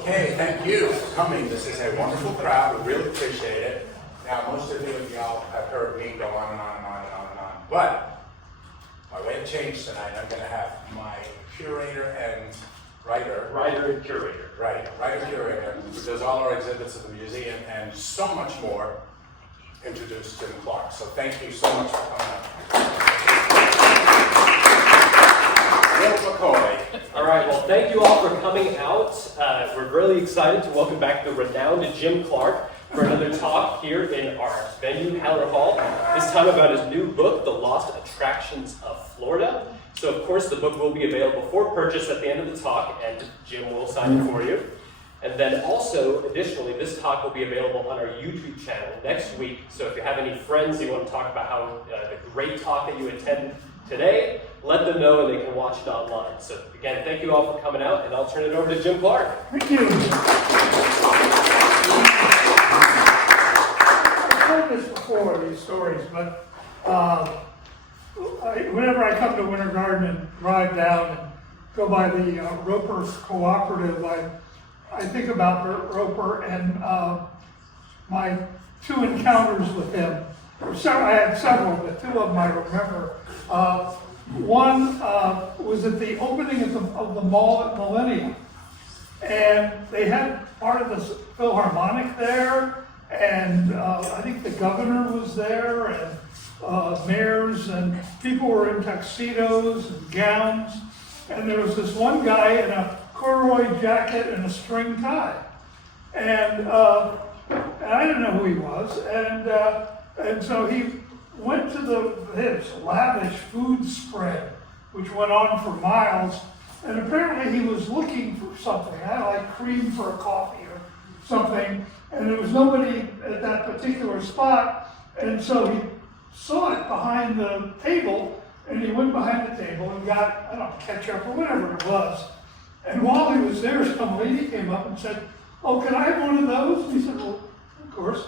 Okay, thank you for coming. This is a wonderful crowd. We really appreciate it. Now, most of y'all have heard me go on and on and on and on and on. But by way of change tonight, I'm going to have my curator and writer. Writer and curator. Right, writer curator, who does all our exhibits at the museum and so much more, introduce Jim Clark. So thank you so much for coming up. Will McCoy. All right, well, thank you all for coming out. We're really excited to welcome back the renowned Jim Clark for another talk here in our venue, Haller Hall, this time about his new book, The Lost Attractions of Florida. So, of course, the book will be available for purchase at the end of the talk, and Jim will sign it for you. And then also, additionally, this talk will be available on our YouTube channel next week. So if you have any friends you want to talk about how the great talk that you attended today, let them know and they can watch it online. So again, thank you all for coming out, and I'll turn it over to Jim Clark. Thank you. I've heard this before, these stories, but whenever I come to Winter Garden and drive down and go by the Roper Cooperative, I think about Roper and my two encounters with him. I had several, but two of them I remember. One was at the opening of the mall at Millennium, and they had part of the Philharmonic there, and I think the governor was there, and mayors, and people were in tuxedos and gowns, and there was this one guy in a corduroy jacket and a string tie, and I didn't know who he was, and so he went to his lavish food spread, which went on for miles, and apparently he was looking for something. I like cream for a coffee or something, and there was nobody at that particular spot, and so he saw it behind the table, and he went behind the table and got, I don't know, ketchup or whatever it was. And while he was there, some lady came up and said, "Oh, can I have one of those?" And he said, "Well, of course."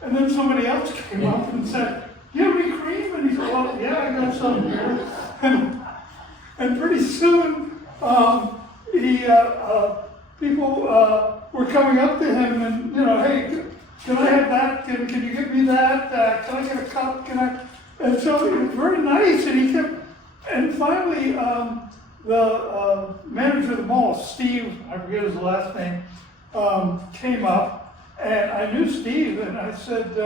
And then somebody else came up and said, "Do you have any cream?" And he said, "Well, yeah, I got some here." And pretty soon, people were coming up to him and, "Hey, can I have that? Can you get me that? Can I get a cup? Can I?" And so he was very nice, and he kept, and finally, the manager of the mall, Steve, I forget his last name, came up, and I knew Steve, and I said,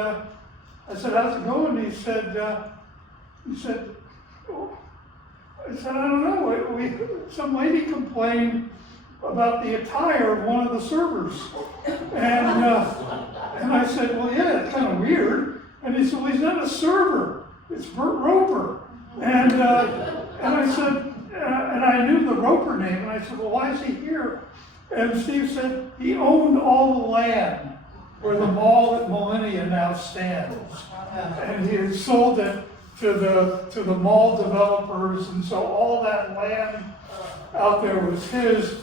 "How's it going?" He said, "Oh." I said, "I don't know. Some lady complained about the attire of one of the servers," and I said, "Well, yeah, it's kind of weird." And he said, "Well, he's not a server. It's Bert Roper." And I said, and I knew the Roper name, and I said, "Well, why is he here?" And Steve said he owned all the land where the mall at Millennia now stands, and he had sold it to the mall developers, and so all that land out there was his.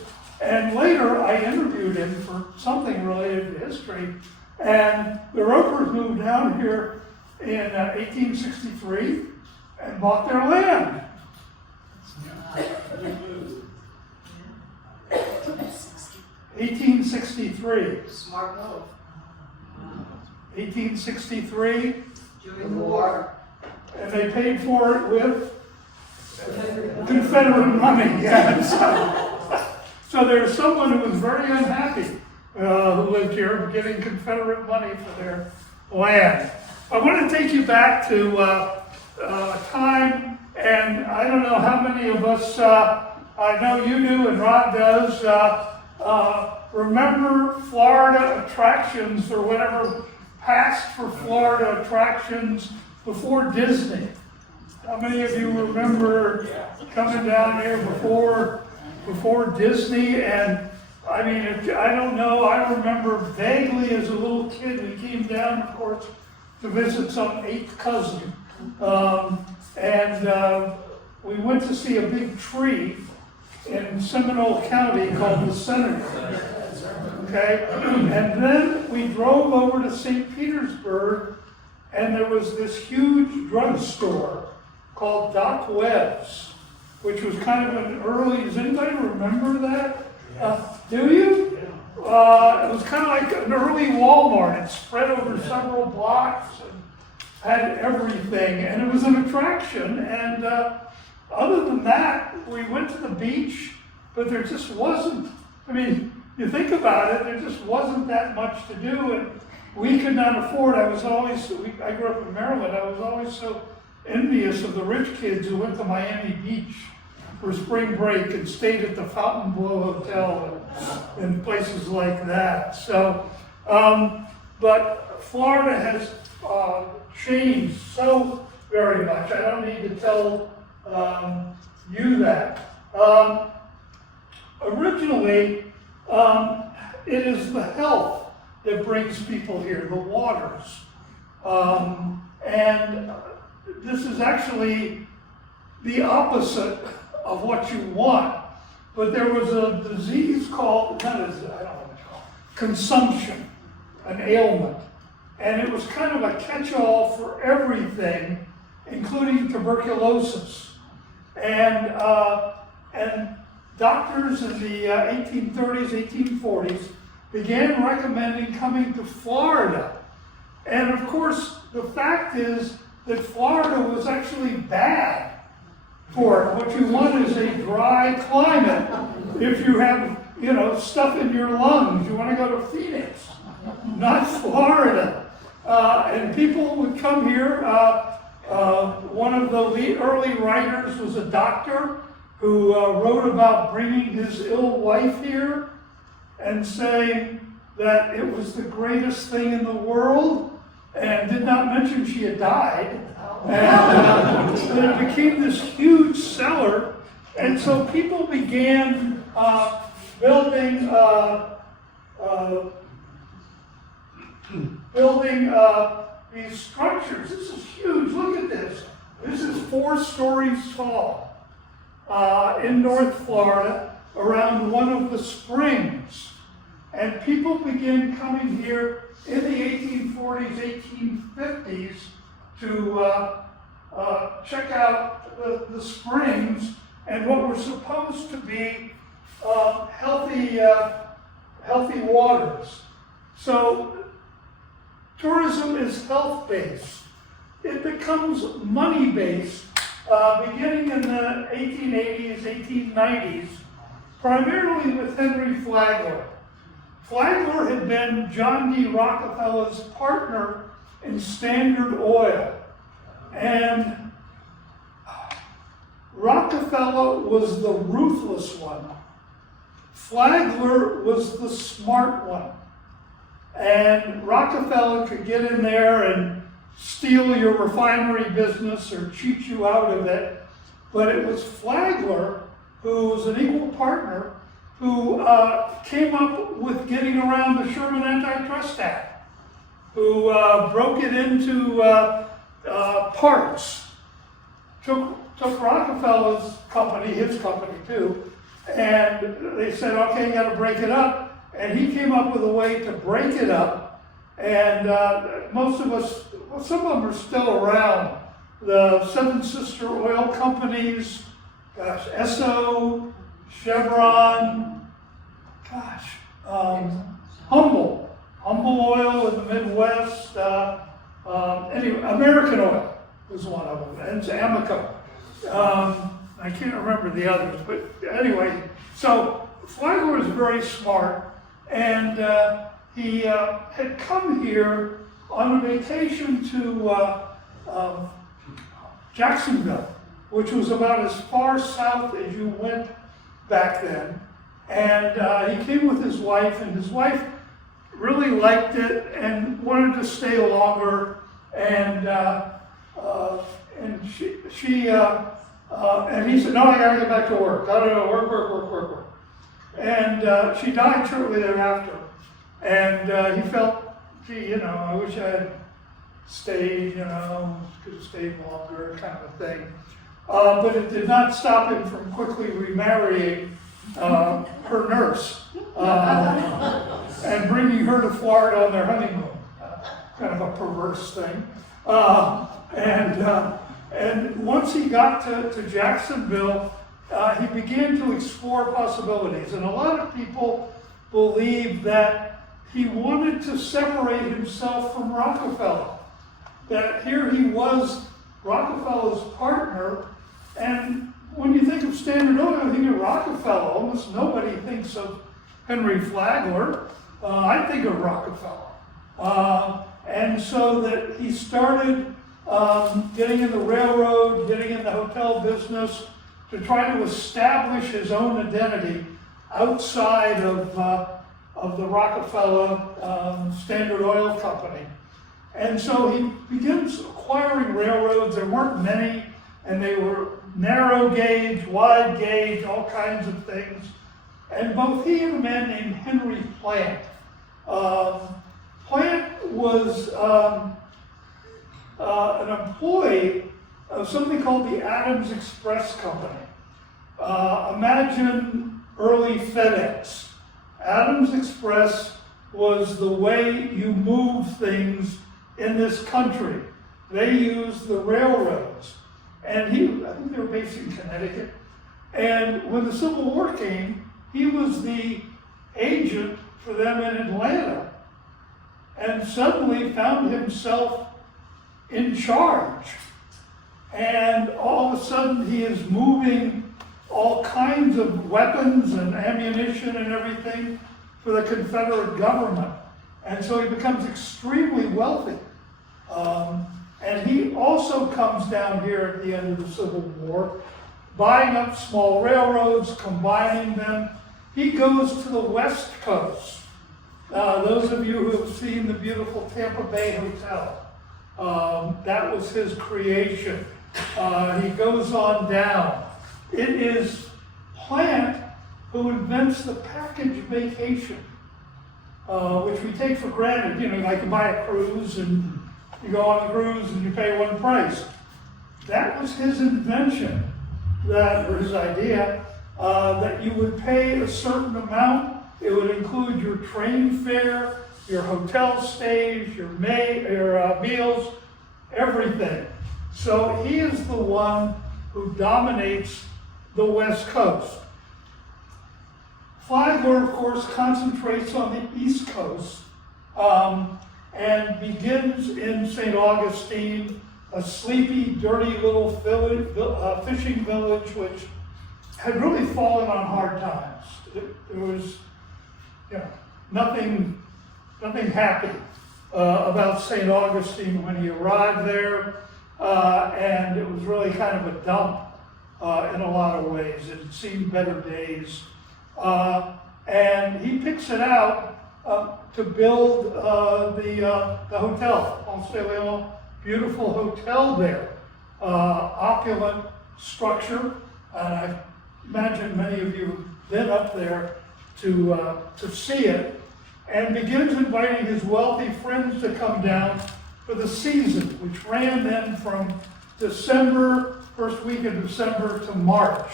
And later, I interviewed him for something related to history, and the Ropers moved down here in 1863 and bought their land. 1863. Smart move. 1863. During the war. And they paid for it with Confederate money. Yeah. So there's someone who was very unhappy who lived here getting Confederate money for their land. I want to take you back to a time, and I don't know how many of us, I know you do and Rod does, remember Florida attractions or whatever passed for Florida attractions before Disney. How many of you remember coming down here before Disney? And I mean, I don't know, I remember vaguely as a little kid, we came down, of course, to visit some eighth cousin. We went to see a big tree in Seminole County called the Senator. Okay, and then we drove over to St. Petersburg, and there was this huge drugstore called Doc Webb's, which was kind of an early, does anybody remember that? Do you? it was kind of like an early Walmart. It spread over several blocks and had everything, and it was an attraction. And other than that, we went to the beach, but there just wasn't, I mean, you think about it, there just wasn't that much to do, and we could not afford. I grew up in Maryland. I was always so envious of the rich kids who went to Miami Beach for spring break and stayed at the Fontainebleau Hotel and places like that. So, but Florida has changed so very much. I don't need to tell you that. Originally, it is the health that brings people here, the waters. And this is actually the opposite of what you want. But there was a disease called, I don't know what it's called, consumption, an ailment. And it was kind of a catch-all for everything, including tuberculosis. And doctors in the 1830s, 1840s began recommending coming to Florida. And of course, the fact is that Florida was actually bad for it. What you want is a dry climate. If you have, stuff in your lungs, you want to go to Phoenix, not Florida. And people would come here. One of the early writers was a doctor who wrote about bringing his ill wife here and saying that it was the greatest thing in the world, and did not mention she had died. And it became this huge seller, and so people began building these structures. This is huge. Look at this. This is 4 stories tall in North Florida around one of the springs. And people began coming here in the 1840s, 1850s to check out the springs and what were supposed to be healthy waters. So tourism is health-based. It becomes money-based beginning in the 1880s, 1890s, primarily with Henry Flagler. Flagler had been John D. Rockefeller's partner in Standard Oil. And Rockefeller was the ruthless one. Flagler was the smart one. And Rockefeller could get in there and steal your refinery business or cheat you out of it. But it was Flagler, who was an equal partner, who came up with getting around the Sherman Antitrust Act, who broke it into parts, took Rockefeller's company, his company too, and they said, okay, you got to break it up. And he came up with a way to break it up. And most of us, well, some of them are still around. The Seven Sister Oil Companies, Esso, Chevron, Humble Oil in the Midwest. Anyway, American Oil was one of them, and Amoco. I can't remember the others, but anyway, so Flagler was very smart, and he had come here on a vacation to Jacksonville, which was about as far south as you went back then. And he came with his wife, and his wife really liked it and wanted to stay longer. And and he said, no, I gotta get back to work. I don't know, work. And she died shortly thereafter. And he felt, gee, I wish I had stayed, could have stayed longer, kind of a thing. But it did not stop him from quickly remarrying her nurse and bringing her to Florida on their honeymoon. Kind of a perverse thing. And once he got to Jacksonville, he began to explore possibilities. And a lot of people believed that he wanted to separate himself from Rockefeller. That here he was Rockefeller's partner, and when you think of Standard Oil, you think of Rockefeller. Almost nobody thinks of Henry Flagler. I think of Rockefeller. And so that he started getting in the railroad, getting in the hotel business to try to establish his own identity outside of the Rockefeller Standard Oil Company. And so he begins acquiring railroads. There weren't many, and they were narrow gauge, wide gauge, all kinds of things. And both he and a man named Henry Plant. Plant was an employee of something called the Adams Express Company. Imagine early FedEx. Adams Express was the way you move things in this country. They used the railroads. And I think they were based in Connecticut. And when the Civil War came, he was the agent for them in Atlanta. And suddenly found himself in charge. And all of a sudden he is moving all kinds of weapons and ammunition and everything for the Confederate government. And so he becomes extremely wealthy. And he also comes down here at the end of the Civil War, buying up small railroads, combining them. He goes to the West Coast. Those of you who have seen the beautiful Tampa Bay Hotel, that was his creation. He goes on down. It is Plant who invents the package vacation, which we take for granted. You know, like you buy a cruise and you go on the cruise and you pay one price. That was his invention, or his idea, that you would pay a certain amount. It would include your train fare, your hotel stays, your meals, everything. So he is the one who dominates the West Coast. Flagler, of course, concentrates on the East Coast and begins in St. Augustine, a sleepy, dirty little fishing village which had really fallen on hard times. There was nothing happy about St. Augustine when he arrived there, and it was really kind of a dump in a lot of ways. It had seen better days. And he picks it out to build the hotel, Ponce de Leon, beautiful hotel there, opulent structure. And I imagine many of you have been up there to see it, and begins inviting his wealthy friends to come down for the season, which ran then from December, first week of December, to March.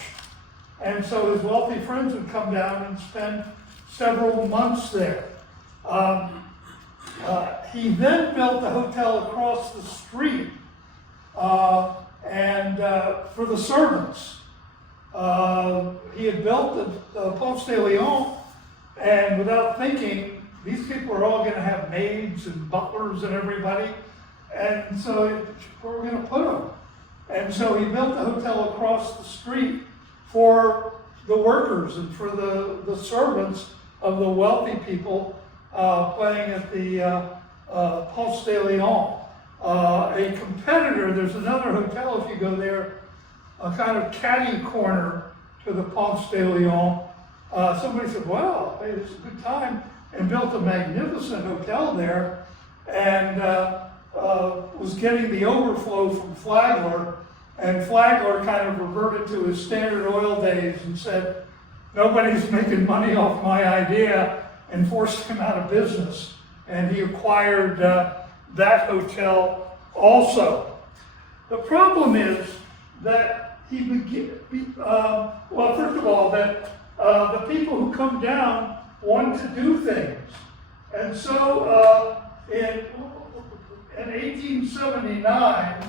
And so his wealthy friends would come down and spend several months there. He then built the hotel across the street and for the servants. He had built the Ponce de Leon, and without thinking, these people are all going to have maids and butlers and everybody. And so where are we going to put them? And so he built the hotel across the street for the workers and for the servants of the wealthy people playing at the Ponce de Leon. A competitor, there's another hotel if you go there, a kind of catty corner to the Ponce de Leon. Somebody said, well, hey, this is a good time, and built a magnificent hotel there, and was getting the overflow from Flagler, and Flagler kind of reverted to his Standard Oil days and said, nobody's making money off my idea, and forced him out of business. And he acquired that hotel also. The problem is that well, first of all, that the people who come down want to do things. And so in 1879,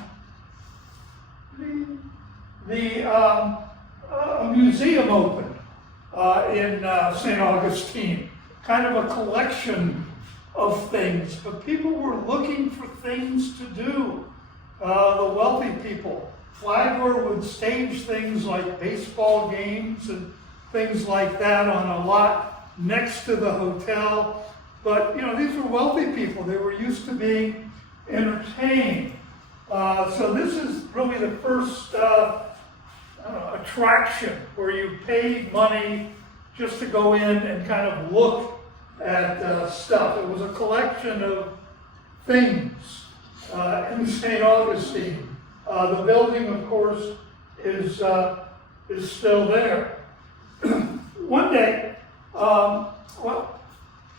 a museum opened in St. Augustine. kind of a collection of things, but people were looking for things to do. The wealthy people. Flagler would stage things like baseball games and things like that on a lot next to the hotel. But, these were wealthy people. They were used to being entertained. So this is really the first attraction where you paid money just to go in and kind of look at stuff. It was a collection of things in St. Augustine. The building, of course, is still there. One day, out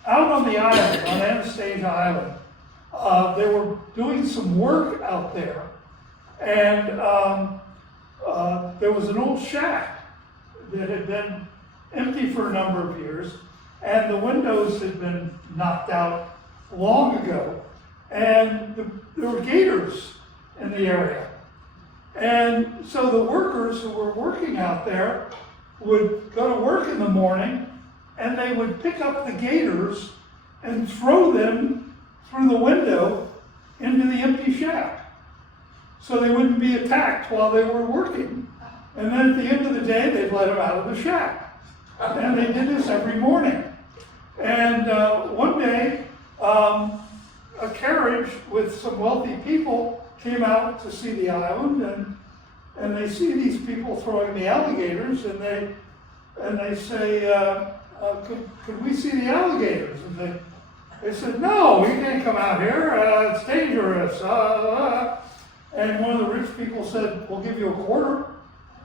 on the island, on Anastasia Island, they were doing some work out there, and there was an old shack that had been empty for a number of years, and the windows had been knocked out long ago, and there were gators in the area. And so the workers who were working out there would go to work in the morning, and they would pick up the gators and throw them through the window into the empty shack, so they wouldn't be attacked while they were working. And then at the end of the day, they'd let them out of the shack. And they did this every morning. And one day, a carriage with some wealthy people came out to see the island, and they see these people throwing the alligators, and they say, could we see the alligators? And they said, no, we can't come out here, it's dangerous. And one of the rich people said, we'll give you a quarter.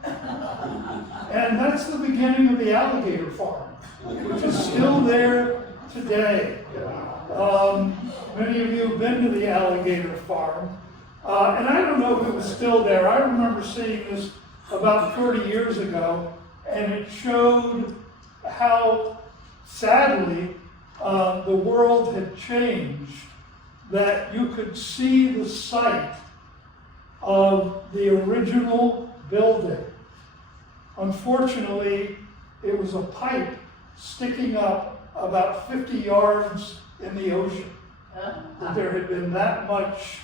And that's the beginning of the alligator farm, which is still there today. Many of you have been to the alligator farm. And I don't know if it was still there. I remember seeing this about 30 years ago, and it showed how, sadly, the world had changed, that you could see the site of the original building. Unfortunately, it was a pipe sticking up about 50 yards in the ocean. There had been that much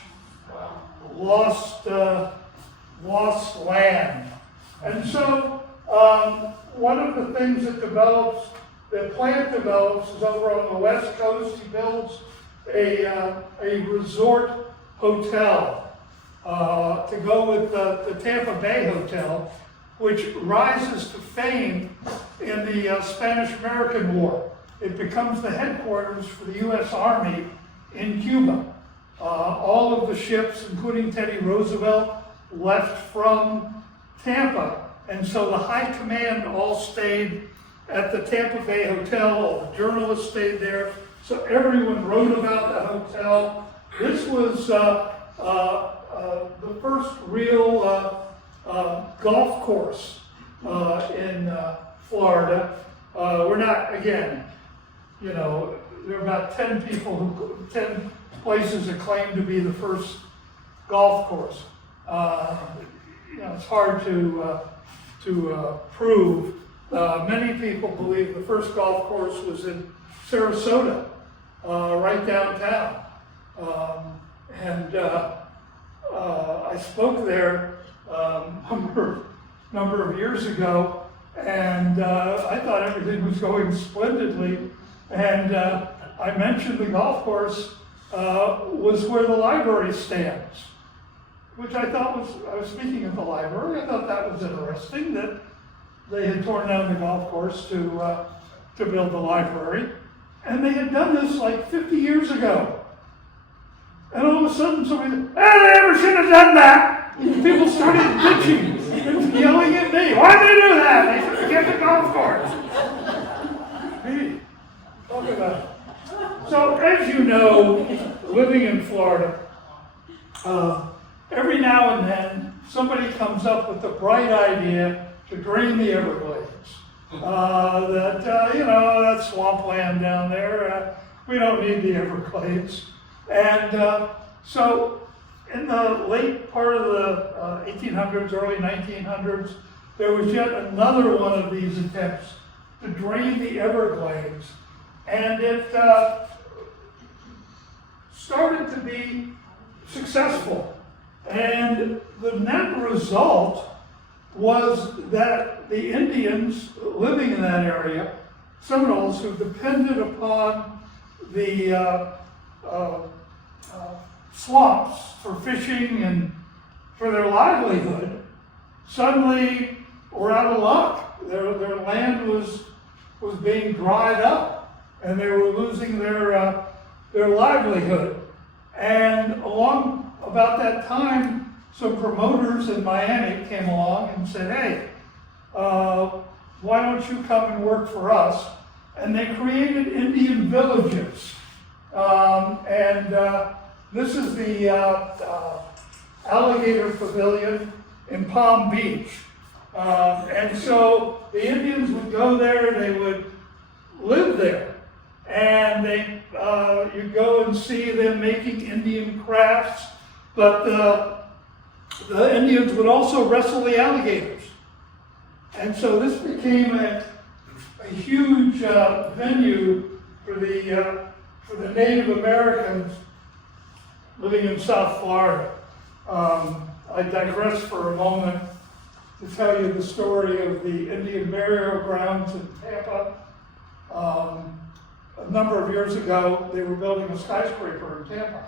lost land. And so one of the things that plant develops is over on the West Coast. He builds a resort hotel to go with the Tampa Bay Hotel, which rises to fame in the Spanish-American War. It becomes the headquarters for the U.S. Army in Cuba. All of the ships, including Teddy Roosevelt, left from Tampa. And so the high command all stayed at the Tampa Bay Hotel. All the journalists stayed there. So everyone wrote about the hotel. This was the first real golf course in Florida. We're not, again, there are about 10 places that claim to be the first golf course. It's hard to prove. Many people believe the first golf course was in Sarasota, right downtown. I spoke there a number of years ago, and I thought everything was going splendidly. And I mentioned the golf course was where the library stands, which I was speaking at the library. I thought that was interesting, that they had torn down the golf course to build the library. And they had done this like 50 years ago. And all of a sudden somebody said, hey, they never should have done that. And people started bitching and yelling at me. Why'd they do that? They should have kept the golf course. Hey, talk about it. So as you know, living in Florida, every now and then somebody comes up with the bright idea to drain the Everglades. That swampland down there, we don't need the Everglades. And so in the late part of the 1800s, early 1900s, there was yet another one of these attempts to drain the Everglades. and it started to be successful. And the net result was that the Indians living in that area, Seminoles who depended upon the swamps for fishing and for their livelihood, suddenly were out of luck. Their land was being dried up, and they were losing their livelihood. And along about that time, some promoters in Miami came along and said, "Hey, why don't you come and work for us?" And they created Indian villages. This is the Alligator Pavilion in Palm Beach. And so the Indians would go there, they would live there. And you'd go and see them making Indian crafts, but the Indians would also wrestle the alligators. And so this became a huge venue for the Native Americans living in South Florida. I digress for a moment to tell you the story of the Indian burial grounds in Tampa. A number of years ago, they were building a skyscraper in Tampa,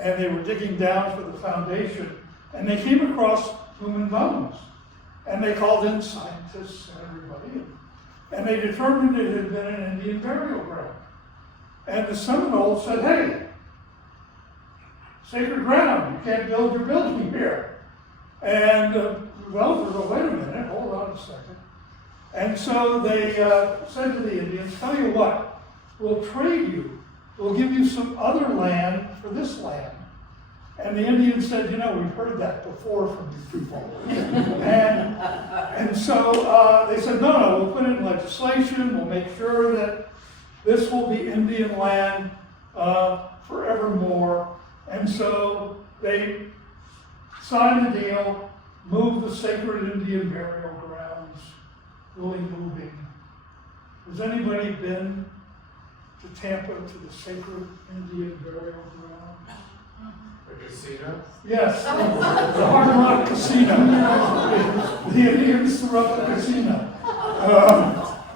and they were digging down for the foundation, and they came across human bones, and they called in scientists and everybody, and they determined it had been an Indian burial ground. And the Seminoles said, "Hey, sacred ground, you can't build your building here." And the developers said, "Wait a minute, hold on a second." And so they said to the Indians, "Tell you what, we'll trade you. We'll give you some other land for this land." And the Indians said, "We've heard that before from you people." and so they said, no, we'll put in legislation, we'll make sure that this will be Indian land forevermore. And so they signed the deal, moved the sacred Indian burial grounds, really moving. Has anybody been to Tampa to the sacred Indian burial ground? The casino? Yes, the Hard Rock Casino. The Indians threw up the casino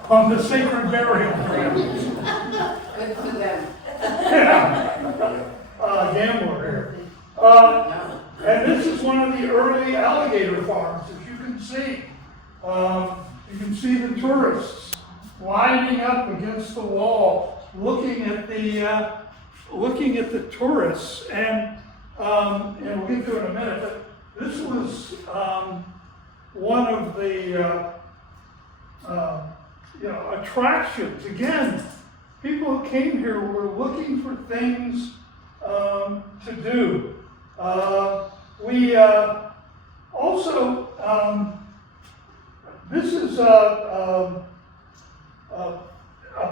on the sacred burial ground. Good for them. Gambler here. And this is one of the early alligator farms, as you can see. You can see the tourists lining up against the wall, looking at the tourists, and we'll get to it in a minute. But this was one of the attractions. Again, people who came here were looking for things to do. We also, this is a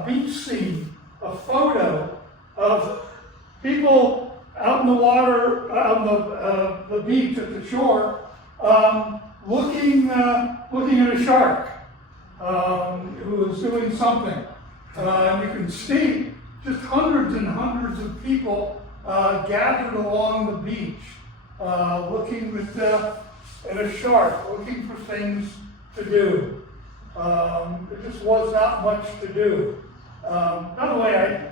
beach scene, a photo of people out in the water, on the beach at the shore, looking at a shark who is doing something. And you can see just hundreds and hundreds of people gathered along the beach, looking at a shark, looking for things to do. There just was not much to do. By the way,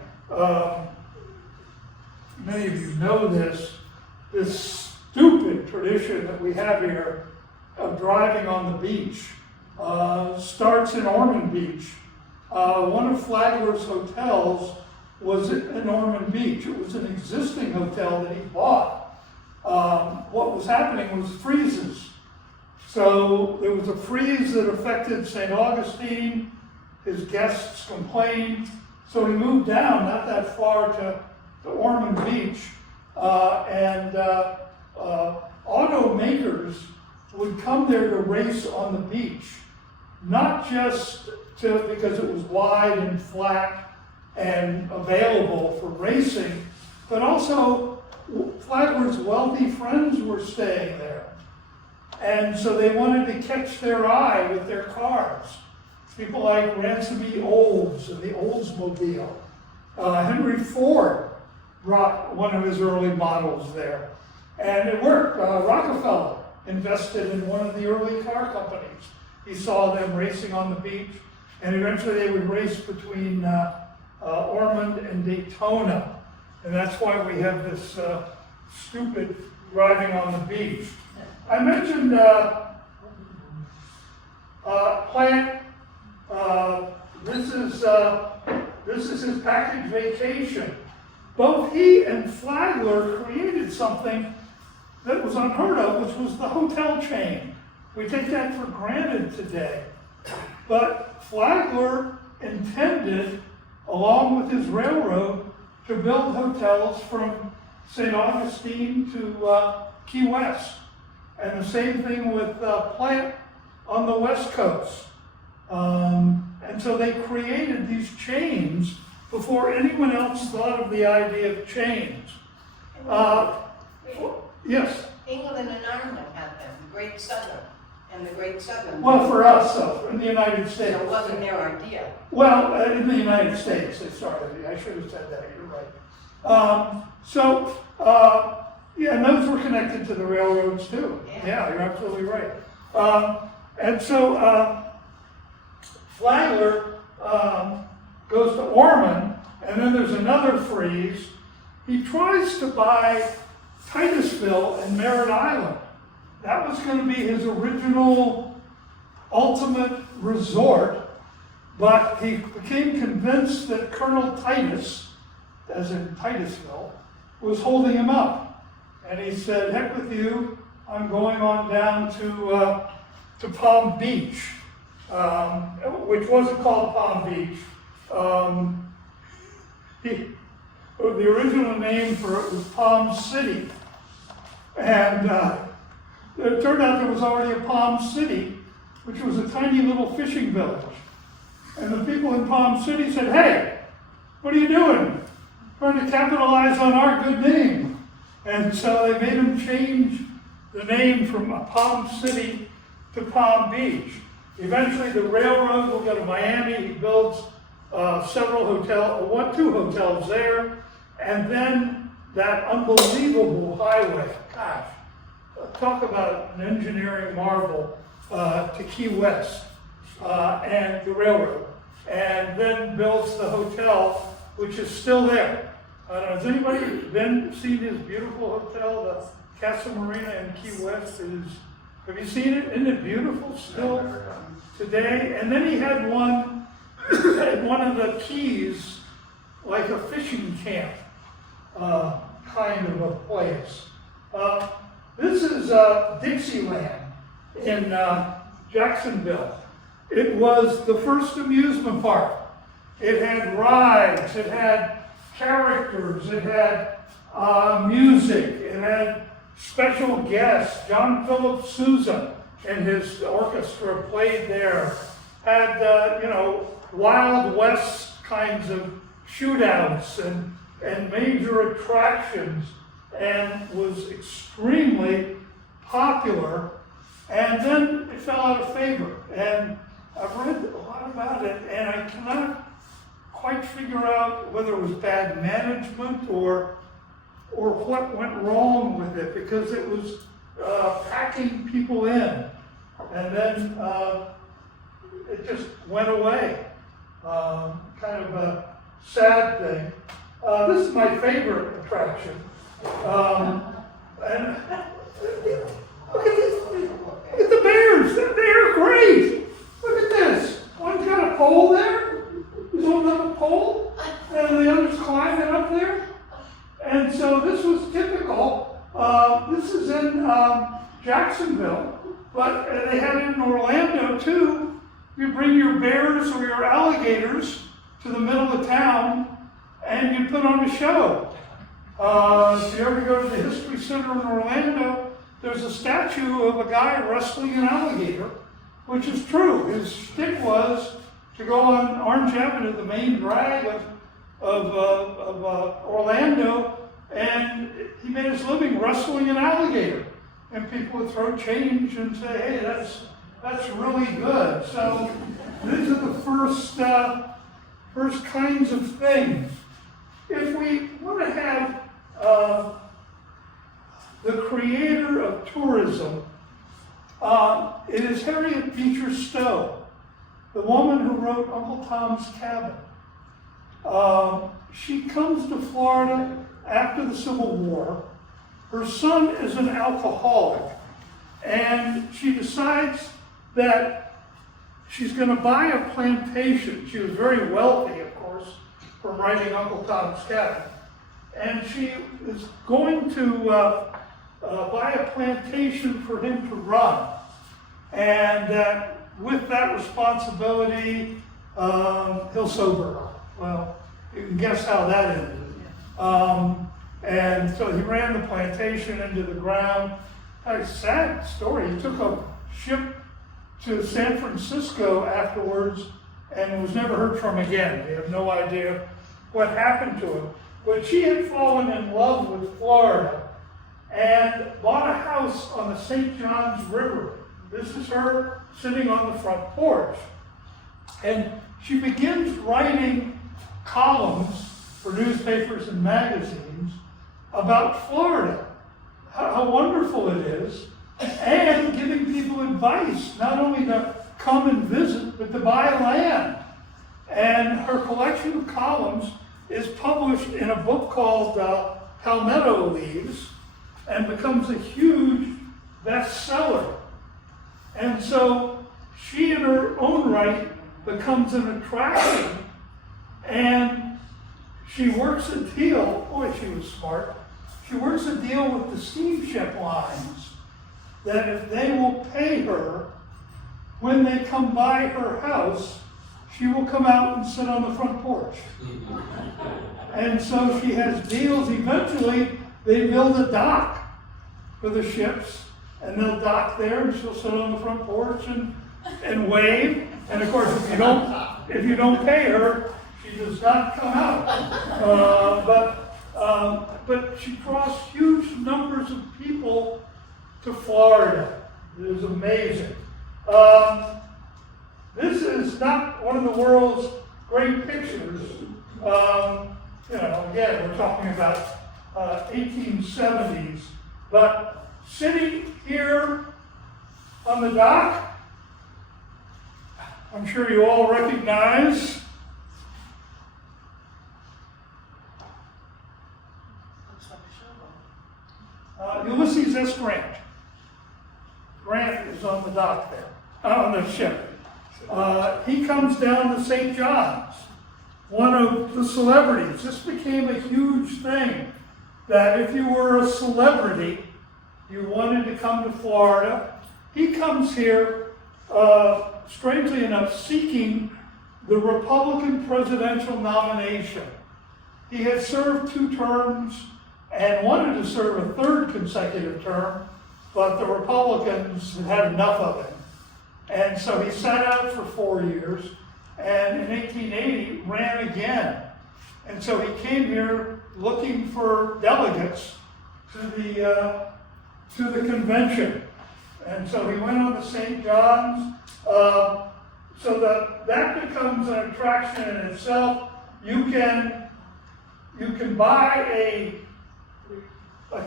many of you know this stupid tradition that we have here of driving on the beach starts in Ormond Beach. One of Flagler's hotels was in Ormond Beach. It was an existing hotel that he bought. What was happening was freezes. So there was a freeze that affected St. Augustine. His guests complained. So he moved down, not that far, to Ormond Beach. Automakers would come there to race on the beach, not just because it was wide and flat and available for racing, but also Flagler's wealthy friends were staying there. And so they wanted to catch their eye with their cars. People like Ransom E. Olds and the Oldsmobile. Henry Ford brought one of his early models there. And it worked. Rockefeller invested in one of the early car companies. He saw them racing on the beach, and eventually they would race between Ormond and Daytona. And that's why we have this stupid driving on the beach. I mentioned Plant. This is his package vacation. Both he and Flagler created something that was unheard of, which was the hotel chain. We take that for granted today. But Flagler intended, along with his railroad, to build hotels from St. Augustine to Key West. And the same thing with Plant on the West Coast. And so they created these chains before anyone else thought of the idea of chains. Yes? England and Ireland had them, the Great Southern and the Great Southern. Well, for us, though, in the United States. So it wasn't their idea. Well, in the United States, they started. I should have said that. You're right. Yeah, and those were connected to the railroads too. Yeah, you're absolutely right. And so Flagler goes to Ormond, and then there's another freeze. He tries to buy Titusville and Merritt Island. That was going to be his original ultimate resort, but he became convinced that Colonel Titus, as in Titusville, was holding him up. And he said, heck with you, I'm going on down to Palm Beach, which wasn't called Palm Beach. The original name for it was Palm City. And it turned out there was already a Palm City, which was a tiny little fishing village. And the people in Palm City said, hey, what are you doing? Trying to capitalize on our good name. And so they made him change the name from Palm City to Palm Beach. Eventually the railroad will go to Miami. He builds two hotels there. And then that unbelievable highway, gosh, talk about an engineering marvel, to Key West and the railroad. And then builds the hotel, which is still there. Has anybody seen his beautiful hotel, the Casa Marina in Key West? Have you seen it? Isn't it beautiful still today? And then he had one at one of the keys, like a fishing camp kind of a place. This is Dixieland in Jacksonville. It was the first amusement park. It had rides, it had characters, it had music, it had special guests. John Philip Sousa and his orchestra played there. Had, Wild West kinds of shootouts and major attractions, and was extremely popular. And then it fell out of favor. And I've read a lot about it, and I cannot quite figure out whether it was bad management or what went wrong with it, because it was packing people in, and then it just went away. Kind of a sad thing. This is my favorite attraction. And look at this. Look at the bears. They're great. Look at this. One's got a pole there. There's one on a pole, and the other's climbing up there. And so this was typical. This is in Jacksonville, but they had it in Orlando too. You bring your bears or your alligators to the middle of town, and you put on a show. If you ever go to the History Center in Orlando, there's a statue of a guy wrestling an alligator, which is true. His shtick was to go on Orange Avenue, the main drag of Orlando, and he made his living wrestling an alligator. And people would throw change and say, hey, that's really good. So these are the first kinds of things. of tourism, it is Harriet Beecher Stowe, the woman who wrote Uncle Tom's Cabin. She comes to Florida after the Civil War. Her son is an alcoholic, and she decides that she's going to buy a plantation. She was very wealthy, of course, from writing Uncle Tom's Cabin. And she is going to buy a plantation for him to run. And with that responsibility, he'll sober up. Well, you can guess how that ended. And so he ran the plantation into the ground. A sad story. He took a ship to San Francisco afterwards and was never heard from again. We have no idea what happened to him. But she had fallen in love with Florida and bought a house on the St. Johns River. This is her sitting on the front porch. And she begins writing columns for newspapers and magazines about Florida, how wonderful it is, and giving people advice, not only to come and visit, but to buy land. And her collection of columns is published in a book called Palmetto Leaves and becomes a huge bestseller. And so she, in her own right, becomes an attraction, and she works a deal. Boy, she was smart. She works a deal with the steamship lines that if they will pay her when they come by her house, she will come out and sit on the front porch. And so she has deals. Eventually, they build a dock for the ships, and they'll dock there, and she'll sit on the front porch and wave. And of course, if you don't pay her, she does not come out. But she draws huge numbers of people to Florida. It is amazing. This is not one of the world's great pictures. Again, we're talking about 1870s. But sitting here on the dock, I'm sure you all recognize Ulysses S. Grant. Grant is on the dock there, on the ship. He comes down to St. John's, one of the celebrities. This became a huge thing, that if you were a celebrity, you wanted to come to Florida. He comes here, strangely enough, seeking the Republican presidential nomination. He had served 2 terms and wanted to serve a 3rd consecutive term, but the Republicans had had enough of him. And so he sat out for 4 years, and in 1880 ran again. And so he came here looking for delegates to the convention. And so he went on to St. John's. So that becomes an attraction in itself. You can buy a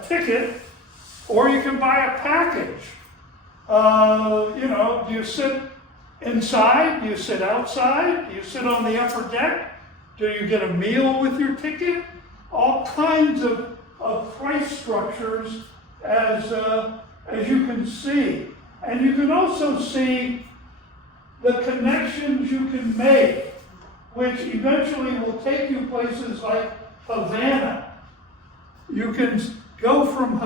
ticket, or you can buy a package. Do you sit inside? Do you sit outside? Do you sit on the upper deck? Do you get a meal with your ticket? All kinds of price structures as you can see. And you can also see the connections you can make, which eventually will take you places like Havana. You can go from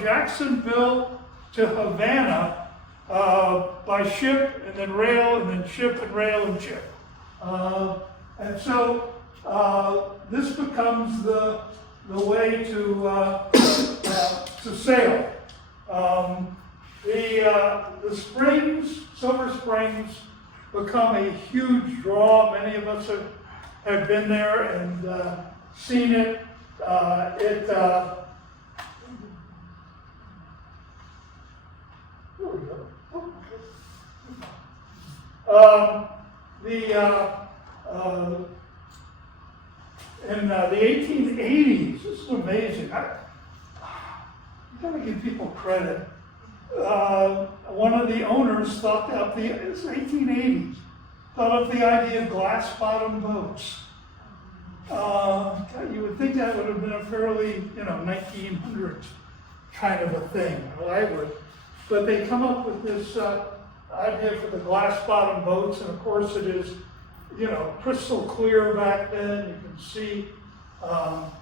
Jacksonville to Havana by ship and then rail and then ship and rail and ship. And so this becomes the way to sail. The springs, Silver Springs, become a huge draw. Many of us have been there and seen it. In the 1880s, this is amazing. gotta give people credit. One of the owners thought up it's 1880s, thought up the idea of glass bottom boats. You would think that would have been a fairly, 1900s kind of a thing, well, I would. But they come up with this idea for the glass bottom boats, and of course it is, crystal clear back then. You can see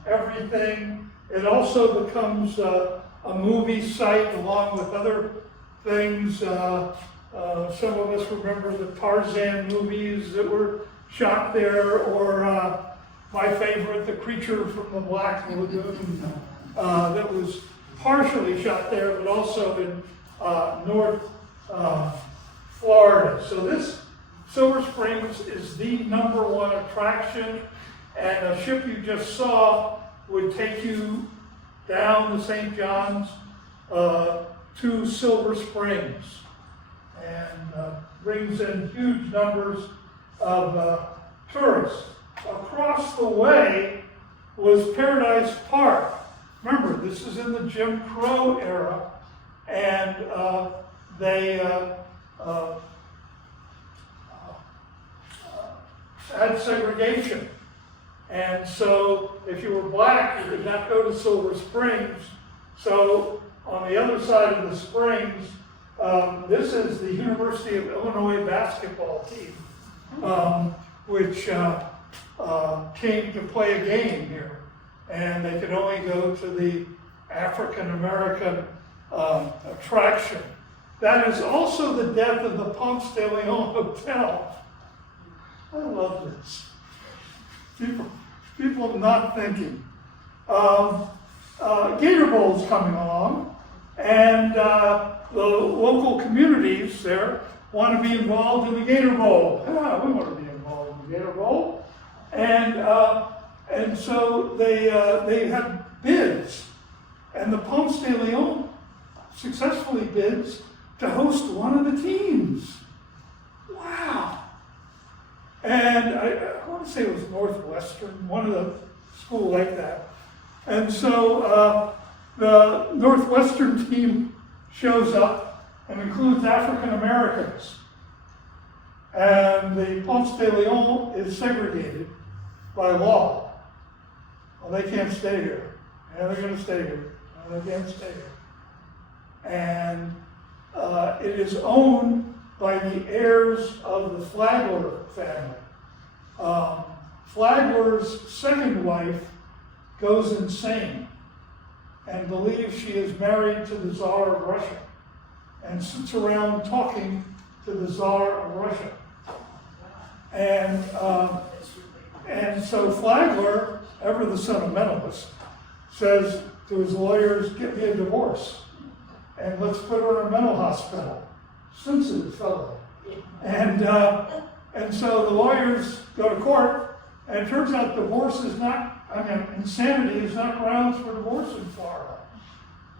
everything. It also becomes a movie site along with other things. Some of us remember the Tarzan movies that were shot there, or my favorite, The Creature from the Black Lagoon, that was partially shot there, but also in North Florida. So this Silver Springs is the #1 attraction, and a ship you just saw would take you down the St. John's to Silver Springs, and brings in huge numbers of tourists. Across the way was Paradise Park. Remember, this is in the Jim Crow era, and they had segregation. And so if you were black, you could not go to Silver Springs. So on the other side of the springs, this is the University of Illinois basketball team, which came to play a game here. And they could only go to the African American attraction. That is also the death of the Ponce de Leon Hotel. I love this. People not thinking. Gator Bowl's coming along, and the local communities there want to be involved in the Gator Bowl. Yeah, we want to be involved in the Gator Bowl. And so they had bids, and the Ponce de Leon successfully bids to host one of the teams. Wow. And I want to say it was Northwestern, one of the school like that. And so the Northwestern team shows up and includes African Americans. And the Ponce de Leon is segregated by law. Well, they can't stay here. And they're going to stay here. And they can't stay here. And it is owned by the heirs of the Flagler family. Flagler's second wife goes insane and believes she is married to the Tsar of Russia and sits around talking to the Tsar of Russia. And so Flagler, ever the sentimentalist, says to his lawyers, get me a divorce and let's put her in a mental hospital. Sensitive fellow. And so the lawyers go to court, and it turns out insanity is not grounds for divorce in Florida.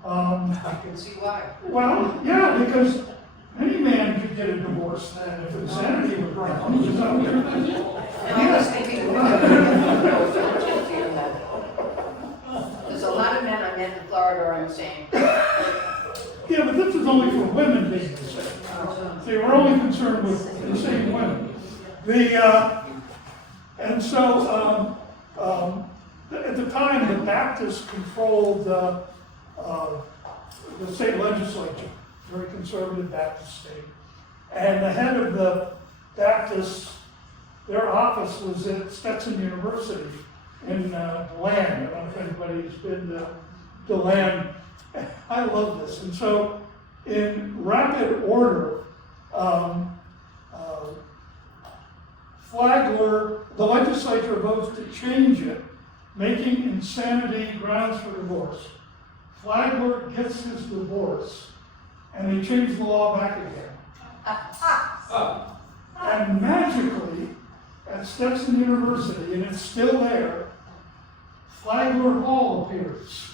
I can see why. Well, yeah, because any man could get a divorce then if insanity were grounds. And I was thinking, there's a lot of men I met in Florida are insane. Yeah, but this is only for women being insane. See, we're only concerned with insane women. And so at the time, the Baptists controlled the state legislature, very conservative Baptist state. And the head of the Baptists, their office was at Stetson University in DeLand. I don't know if anybody's been to DeLand. I love this. And so in rapid order, Flagler, the legislature votes to change it, making insanity grounds for divorce. Flagler gets his divorce, and they change the law back again. And magically, at Stetson University, and it's still there, Flagler Hall appears.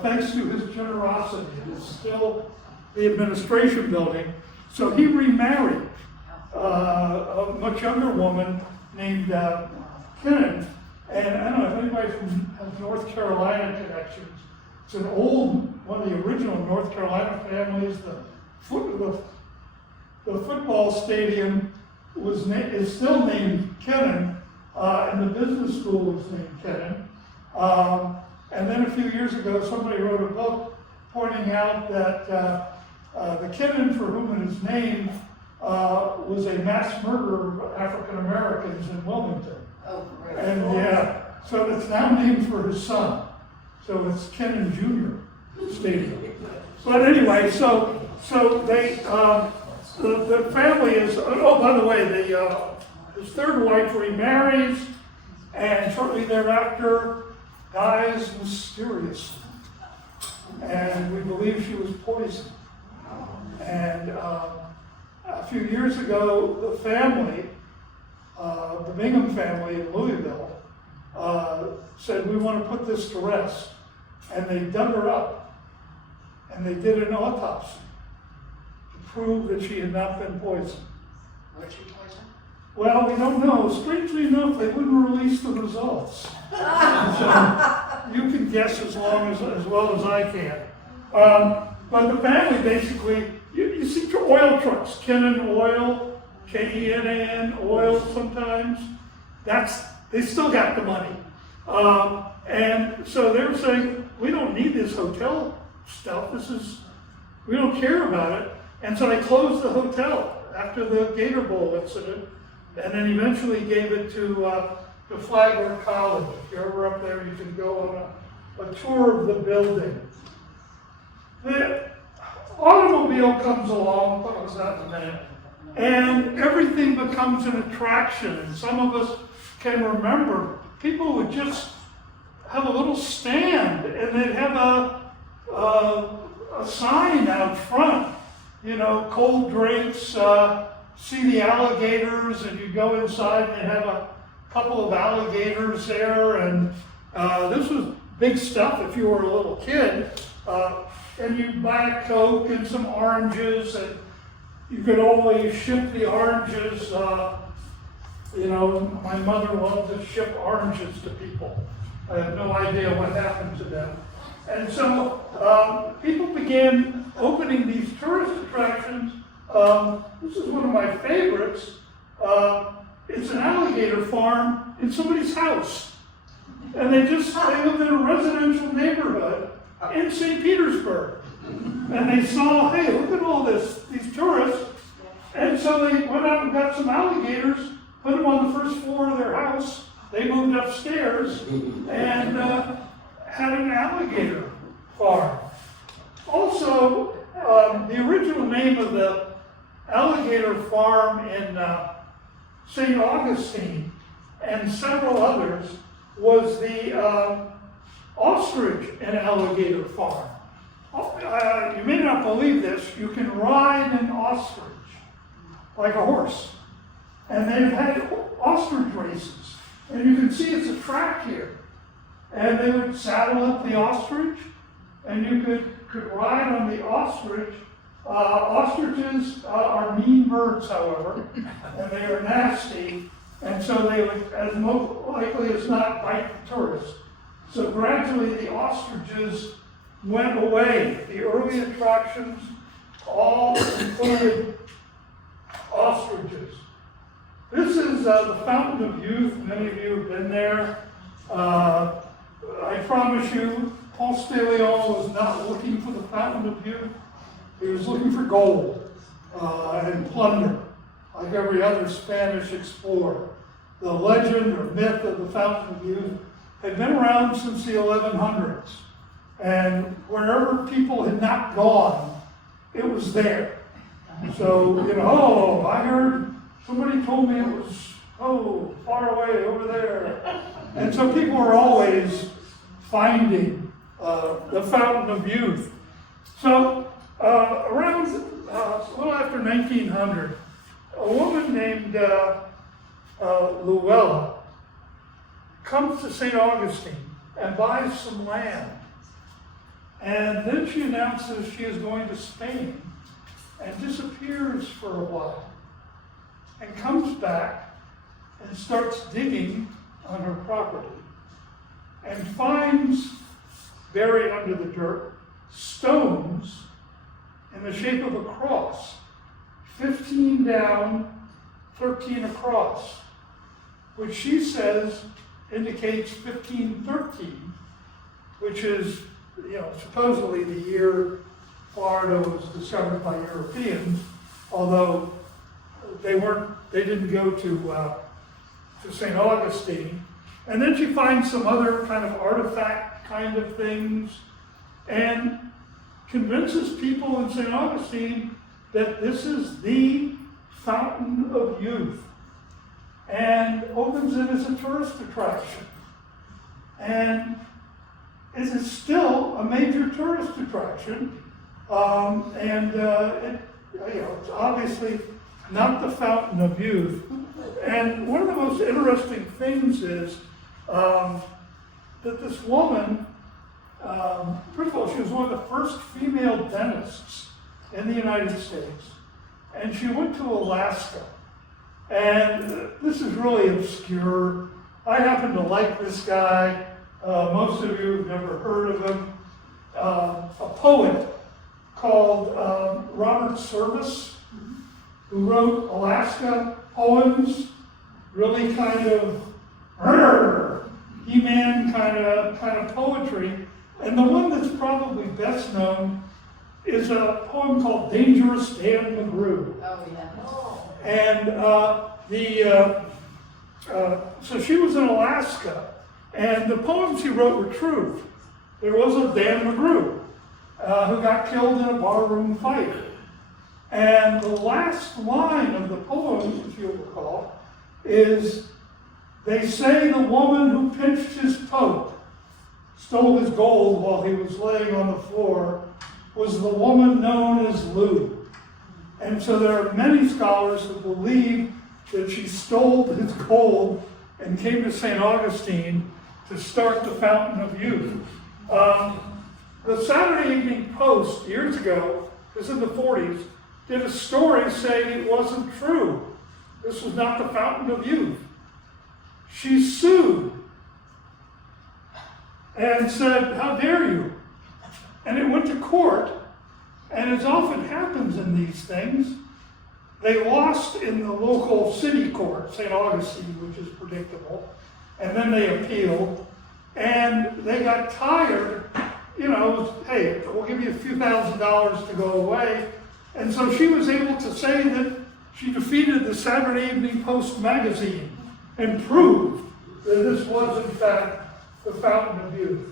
Thanks to his generosity, it is still the administration building. So he remarried a much younger woman named Kennan. And I don't know if anybody has North Carolina connections. It's an old, one of the original North Carolina families. The football stadium is still named Kennan, and the business school is named Kennan. And then a few years ago, somebody wrote a book pointing out that the Kennan for whom it is named was a mass murderer of African Americans in Wilmington. Oh, great. And yeah, so it's now named for his son. So it's Kennan Jr. Stadium. But anyway, so they, the family is, oh, by the way, his third wife remarries, and shortly thereafter dies mysteriously. And we believe she was poisoned. And a few years ago, the family, the Bingham family in Louisville, said, we want to put this to rest. And they dug her up, and they did an autopsy to prove that she had not been poisoned. Was she poisoned? Well, we don't know. Strangely enough, they wouldn't release the results. So you can guess as well as I can. But the family basically, you see oil trucks, Kennan Oil, Kennan Oil sometimes. They still got the money. And so they're saying, we don't need this hotel stuff. We don't care about it. And so they closed the hotel after the Gator Bowl incident, and then eventually gave it to Flagler College. If you're ever up there, you can go on a tour of the building. The automobile comes along, what was that in a minute, and everything becomes an attraction. And some of us can remember people would just have a little stand, and they'd have a sign out front, cold drinks, see the alligators, and you go inside and they have a couple of alligators there, and this was big stuff if you were a little kid. And you buy a Coke and some oranges, and you could always ship the oranges. My mother loved to ship oranges to people. I have no idea what happened to them. And so people began opening these tourist attractions. This is one of my favorites. It's an alligator farm in somebody's house. And they live in a residential neighborhood in St. Petersburg. And they saw, hey, look at all these tourists. And so they went out and got some alligators, put them on the first floor of their house. They moved upstairs and had an alligator farm. Also, the original name of the alligator farm in St. Augustine and several others was the Ostrich and Alligator Farm. You may not believe this, you can ride an ostrich like a horse. And they've had ostrich races. And you can see it's a track here. And they would saddle up the ostrich, and you could ride on the ostrich. Ostriches are mean birds, however, and they are nasty, and so they would, as most likely as not, bite the tourists. So gradually the ostriches went away. The early attractions all included ostriches. This is the Fountain of Youth. Many of you have been there. I promise you, Paul Stelion was not looking for the Fountain of Youth. He was looking for gold and plunder, like every other Spanish explorer. The legend or myth of the Fountain of Youth had been around since the 1100s. And wherever people had not gone, it was there. So, I heard, somebody told me it was, far away over there. And so people were always finding the Fountain of Youth. So, around a little after 1900, a woman named Luella comes to St. Augustine and buys some land. And then she announces she is going to Spain and disappears for a while and comes back and starts digging on her property and finds buried under the dirt, stones in the shape of a cross, 15 down, 13 across, which she says indicates 1513, which is, supposedly the year Florida was discovered by Europeans, although they didn't go to St. Augustine. And then she finds some other kind of artifact kind of things and convinces people in St. Augustine that this is the fountain of youth and opens it as a tourist attraction. And it is still a major tourist attraction. It's obviously not the fountain of youth. And one of the most interesting things is that this woman, first of all, she was one of the first female dentists in the United States, and she went to Alaska. And this is really obscure. I happen to like this guy. Most of you have never heard of him. A poet called Robert Service, who wrote Alaska poems, really kind of He-Man kind of poetry. And the one that's probably best known is a poem called Dangerous Dan McGrew. Oh, yeah. And so she was in Alaska, and the poems she wrote were true. There was a Dan McGrew who got killed in a barroom fight. And the last line of the poem, if you'll recall, is, they say the woman who pinched his coat, stole his gold while he was laying on the floor, was the woman known as Lou. And so there are many scholars who believe that she stole his gold and came to St. Augustine to start the Fountain of Youth. The Saturday Evening Post, years ago, this in the 40s, did a story saying it wasn't true. This was not the Fountain of Youth. She sued and said, how dare you? And it went to court, and as often happens in these things, they lost in the local city court, St. Augustine, which is predictable, and then they appealed, and they got tired, hey, we'll give you a few $1,000s to go away. And so she was able to say that she defeated the Saturday Evening Post magazine and proved that this was, in fact, the Fountain of Youth.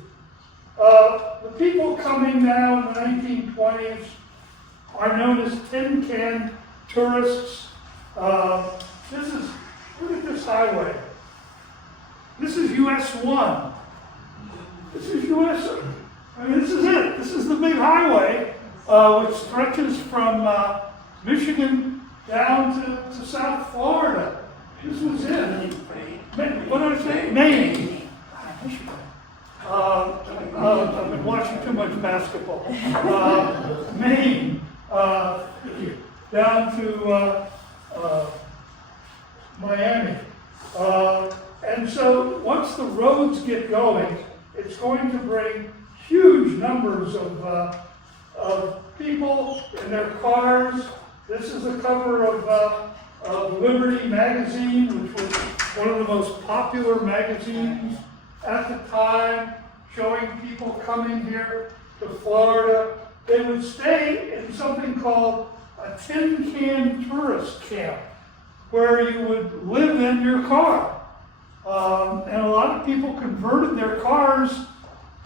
The people coming now in the 1920s are known as tin can tourists. Look at this highway. This is US 1. This is this is it. This is the big highway, which stretches from Michigan down to South Florida. This was it. What did I say? Maine. Michigan. I've been watching too much basketball. Maine, down to Miami. And so once the roads get going, it's going to bring huge numbers of people in their cars. This is a cover of Liberty magazine, which was one of the most popular magazines at the time, showing people coming here to Florida. They would stay in something called a tin can tourist camp, where you would live in your car. And a lot of people converted their cars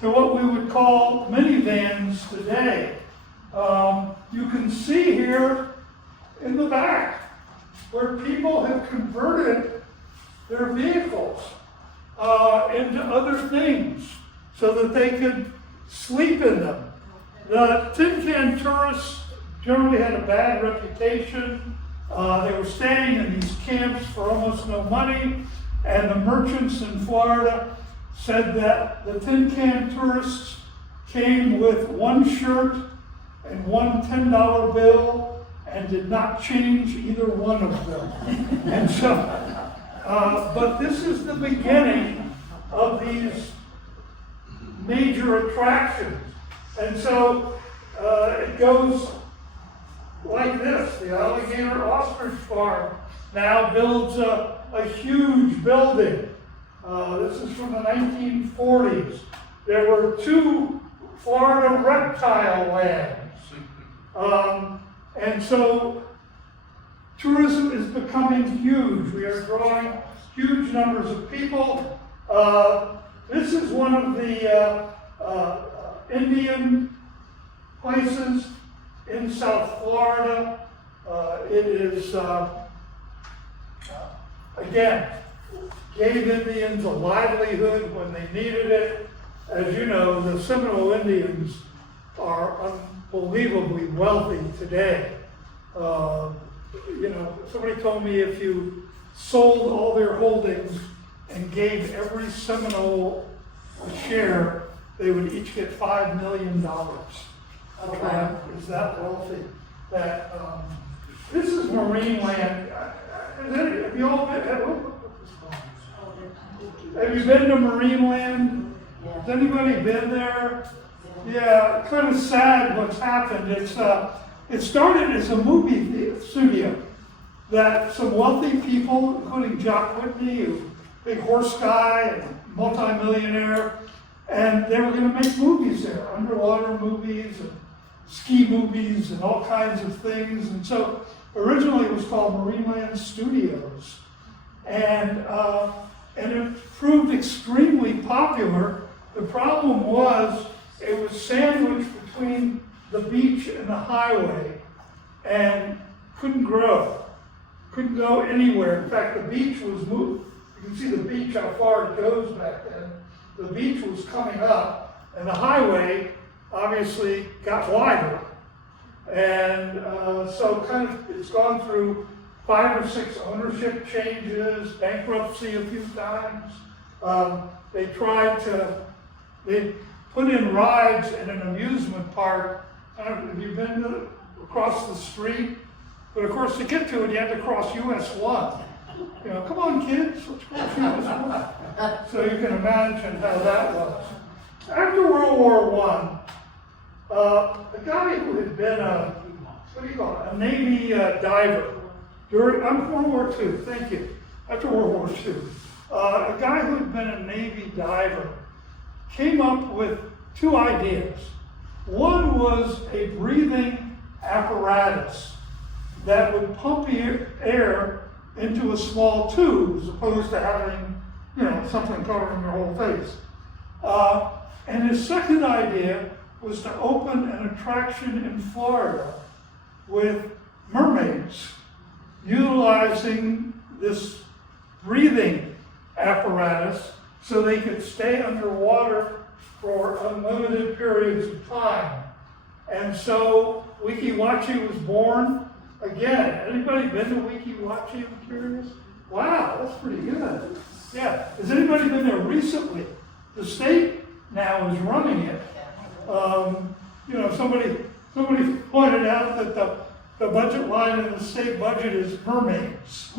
to what we would call minivans today. You can see here in the back where people have converted their vehicles into other things so that they could sleep in them. The tin can tourists generally had a bad reputation. They were staying in these camps for almost no money, and the merchants in Florida said that the tin can tourists came with one shirt and one $10 bill and did not change either one of them. And so, but this is the beginning of these major attractions. And so it goes like this. The Alligator Ostrich Farm now builds a huge building. This is from the 1940s. There were 2 Florida reptile lands. And so tourism is becoming huge. We are drawing huge numbers of people. This is one of the Indian places in South Florida. It is, again, gave Indians a livelihood when they needed it. As you know, the Seminole Indians are unbelievably wealthy today. You know, somebody told me if you sold all their holdings and gave every Seminole a share, they would each get $5 million. Okay, is that wealthy? That this is marine land. Have you all been? Have you been to marine land? Has anybody been there? Yeah, it's kind of sad what's happened. It started as a movie studio that some wealthy people, including Jock Whitney, a big horse guy and multimillionaire, and they were going to make movies there, underwater movies and ski movies and all kinds of things. And so originally it was called Marineland Studios. And it proved extremely popular. The problem was it was sandwiched between the beach and the highway and couldn't grow. Couldn't go anywhere. In fact, the beach was moved. You can see the beach, how far it goes back then. The beach was coming up, and the highway obviously got wider. And so kind of it's gone through 5 or 6 ownership changes, bankruptcy a few times. They put in rides in an amusement park. Have you been to across the street? But of course, to get to it, you had to cross US 1. You know, come on, kids, let's cross US 1. So you can imagine how that was. After World War I, a guy who had been a Navy diver I'm World War II, thank you. After World War II, a guy who had been a Navy diver came up with 2 ideas. One was a breathing apparatus that would pump air into a small tube as opposed to having, something covering your whole face. And his second idea was to open an attraction in Florida with mermaids, utilizing this breathing apparatus so they could stay underwater for unlimited periods of time. And so Weeki Wachee was born. Again, anybody been to Weeki Wachee, I'm curious? Wow, that's pretty good. Yeah, has anybody been there recently? The state now is running it. Somebody pointed out that the budget line in the state budget is mermaids.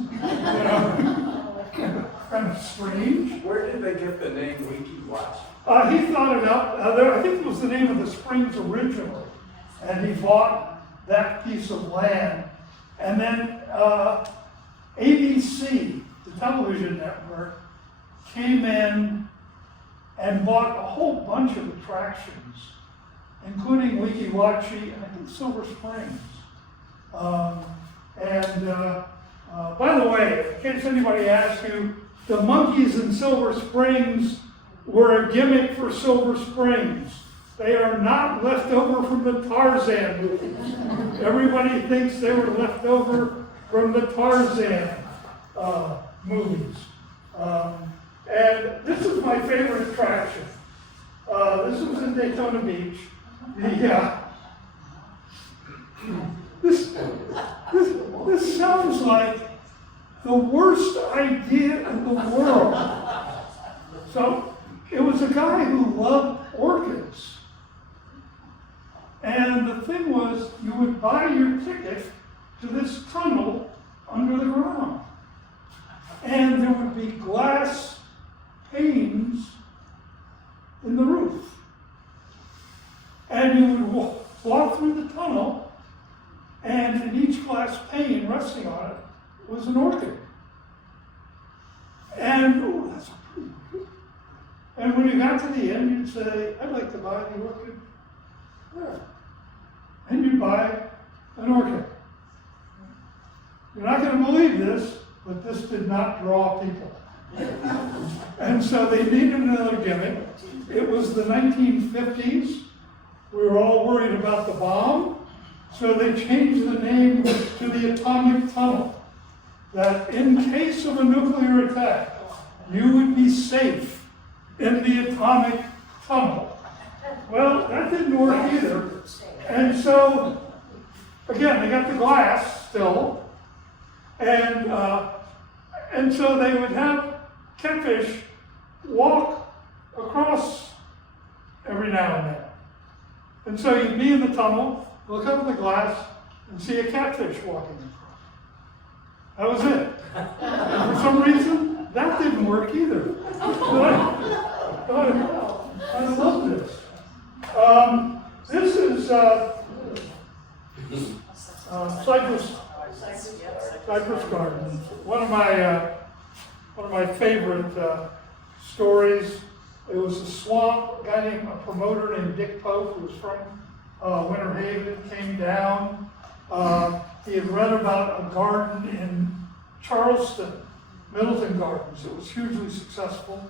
Kind of strange. Where did they get the name Weeki Wachee? He thought it up. I think it was the name of the springs originally. And he bought that piece of land. And then ABC, the television network, came in and bought a whole bunch of attractions, including Weeki Wachee and I think Silver Springs. By the way, in case anybody asks you, the monkeys in Silver Springs were a gimmick for Silver Springs. They are not left over from the Tarzan movies. Everybody thinks they were left over from the Tarzan movies. And this is my favorite attraction. This was in Daytona Beach. This sounds like the worst idea in the world. So it was a guy who loved orchids. And the thing was, you would buy your ticket to this tunnel under the ground. And there would be glass panes in the roof. And you would walk through the tunnel, and in each glass pane resting on it was an orchid. And, oh, that's pretty good. And when you got to the end, you'd say, I'd like to buy the orchid there. And you'd buy an orchid. You're not going to believe this, but this did not draw people. And so they needed another gimmick. It was the 1950s. We were all worried about the bomb. So they changed the name to the atomic tunnel. That in case of a nuclear attack, you would be safe in the atomic tunnel. Well, that didn't work either. And so, again, they got the glass still. And so they would have catfish walk across every now and then. And so you'd be in the tunnel, look up at the glass, and see a catfish walking across. That was it. And for some reason, that didn't work either. But I love this. This is Cypress Gardens. One of my favorite stories. It was a swamp. A guy named a promoter named Dick Pope, who was from Winter Haven, came down. He had read about a garden in Charleston, Middleton Gardens. It was hugely successful,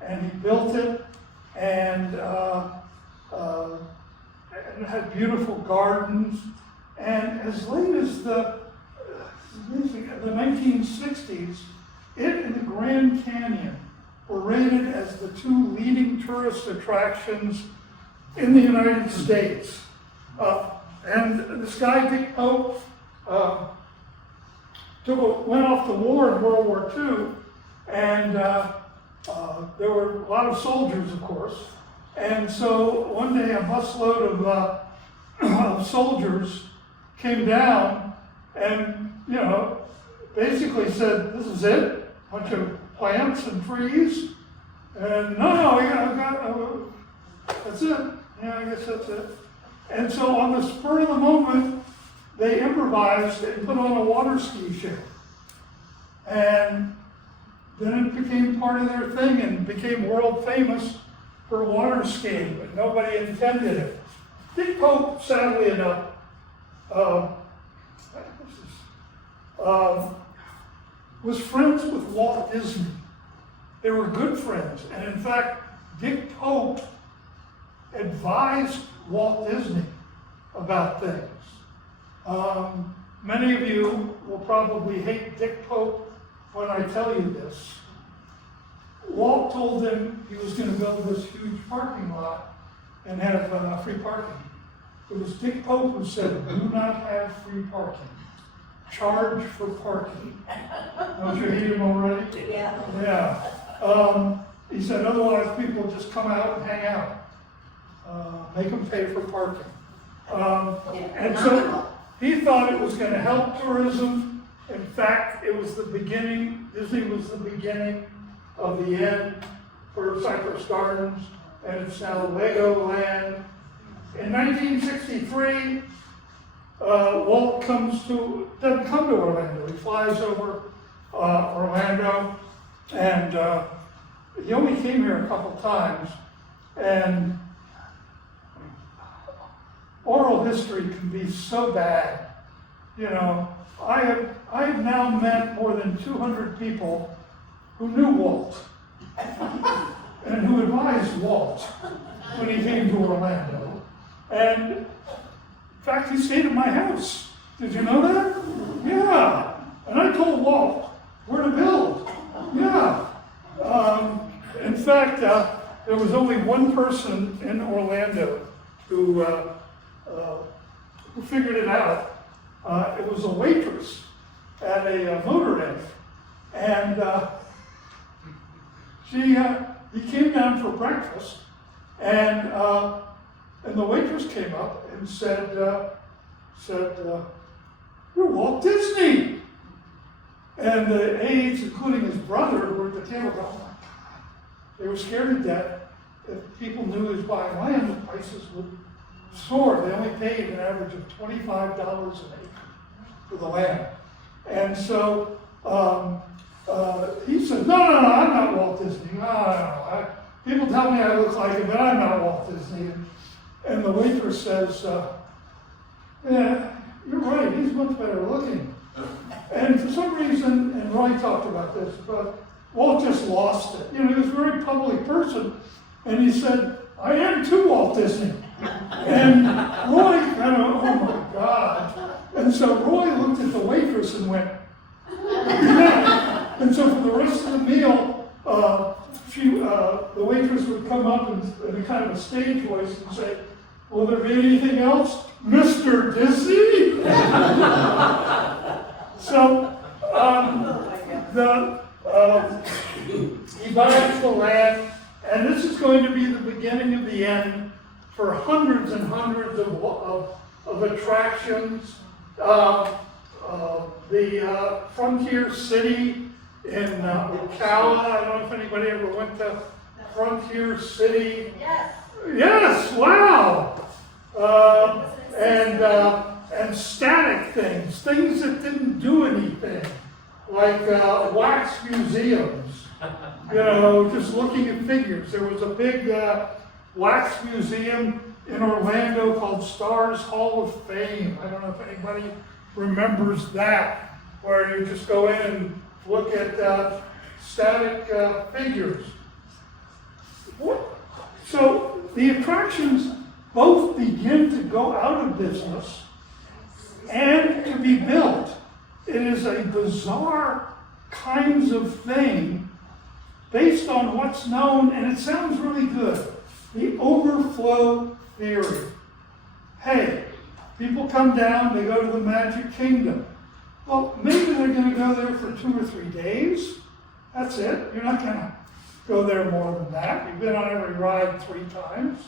and he built it, and it had beautiful gardens. And as late as the 1960s, it and the Grand Canyon were rated as the two leading tourist attractions in the United States. And this guy, Dick Pope, went off to war in World War II, and there were a lot of soldiers, of course. And so one day a busload of soldiers came down and, basically said, this is it, a bunch of plants and trees. And that's it. Yeah, I guess that's it. And so on the spur of the moment, they improvised and put on a water ski show. And then it became part of their thing and became world famous for water skiing, but nobody intended it. Dick Pope, sadly enough, was friends with Walt Disney. They were good friends. And in fact, Dick Pope advised Walt Disney about things. Many of you will probably hate Dick Pope when I tell you this. Walt told him he was going to build this huge parking lot and have free parking. It was Dick Pope who said, do not have free parking. Charge for parking. Don't you hate him already? Yeah. Yeah. He said, otherwise people just come out and hang out. Make them pay for parking. And so he thought it was going to help tourism. In fact, it was the beginning, Disney was the beginning of the end for Cypress Gardens, and it's now Legoland. In 1963, Walt doesn't come to Orlando. He flies over Orlando, and he only came here a couple times. And oral history can be so bad. I have now met more than 200 people who knew Walt and who advised Walt when he came to Orlando. And in fact, he stayed at my house. Did you know that? Yeah. And I told Walt where to build. Yeah. In fact, there was only one person in Orlando who figured it out. It was a waitress at a motor inn. And he came down for breakfast, and the waitress came up and said, you're Walt Disney. And the aides, including his brother, who were at the table, going, oh my God. They were scared to death. if people knew he was buying land, the prices would soar. They only paid an average of $25 an acre for the land. And so he said, no, I'm not Walt Disney. No. People tell me I look like him, but I'm not Walt Disney. And the waitress says, yeah, you're right, he's much better looking. And for some reason, and Roy talked about this, but Walt just lost it. He was a very public person, and he said, I am too, Walt Disney. And Roy kind of, oh my God. And so Roy looked at the waitress and went, yeah. And so for the rest of the meal, the waitress would come up in a kind of a stage voice and say, will there be anything else, Mr. Disney? So, he buys the land, and this is going to be the beginning of the end for hundreds and hundreds of attractions. The Frontier City in Ocala. I don't know if anybody ever went to Frontier City. Yes. Yes, wow. And static things that didn't do anything, like wax museums. Just looking at figures. There was a big wax museum in Orlando called Stars Hall of Fame. I don't know if anybody remembers that, where you just go in and look at static figures. So the attractions both begin to go out of business and to be built. It is a bizarre kinds of thing based on what's known, and it sounds really good, the overflow theory. Hey, people come down, they go to the Magic Kingdom. Well, maybe they're going to go there for 2 or 3 days. That's it. You're not going to go there more than that. You've been on every ride 3 times.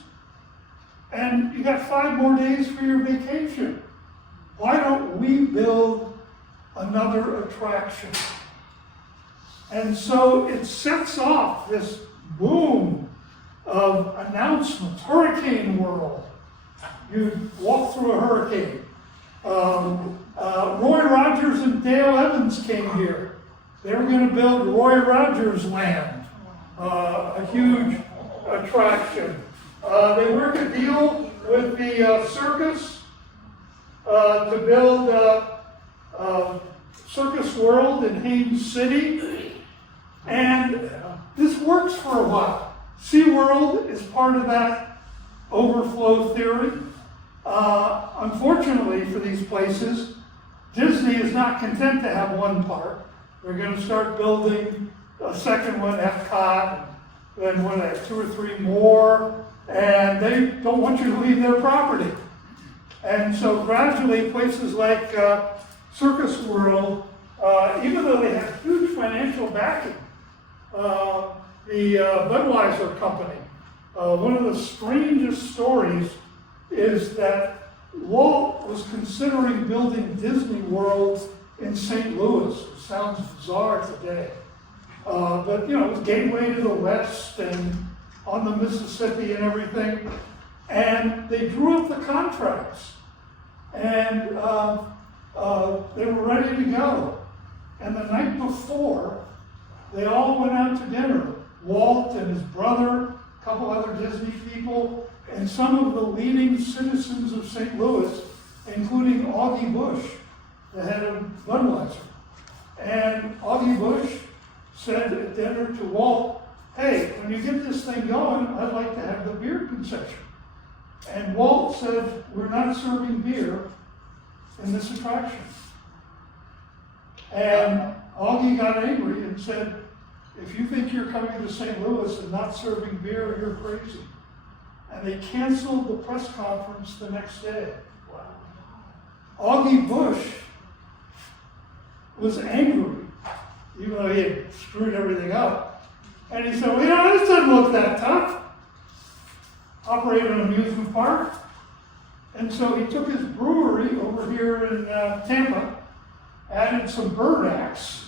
And you got 5 more days for your vacation. Why don't we build another attraction? And so it sets off this boom of announcements. Hurricane World. You walk through a hurricane. Roy Rogers and Dale Evans came here. They were going to build Roy Rogers Land, a huge attraction. They worked a deal with the circus to build Circus World in Haines City. And this works for a while. SeaWorld is part of that overflow theory. Unfortunately for these places, Disney is not content to have one park. They're going to start building a second one, Epcot, then what, 2 or 3 more, and they don't want you to leave their property. And so gradually places like Circus World, even though they have huge financial backing, the Budweiser company, one of the strangest stories is that Walt was considering building Disney World in St. Louis. It sounds bizarre today. But it was gateway to the West and on the Mississippi and everything. And they drew up the contracts. And they were ready to go. And the night before, they all went out to dinner. Walt and his brother, a couple other Disney people, and some of the leading citizens of St. Louis, including Augie Busch, the head of Budweiser. And Augie Busch said at dinner to Walt, hey, when you get this thing going, I'd like to have the beer concession. And Walt said, we're not serving beer in this attraction. And Augie got angry and said, if you think you're coming to St. Louis and not serving beer, you're crazy. And they canceled the press conference the next day. Augie Busch was angry, even though he had screwed everything up. And he said, well, this doesn't look that tough. Operate an amusement park. And so he took his brewery over here in Tampa, added some bird acts,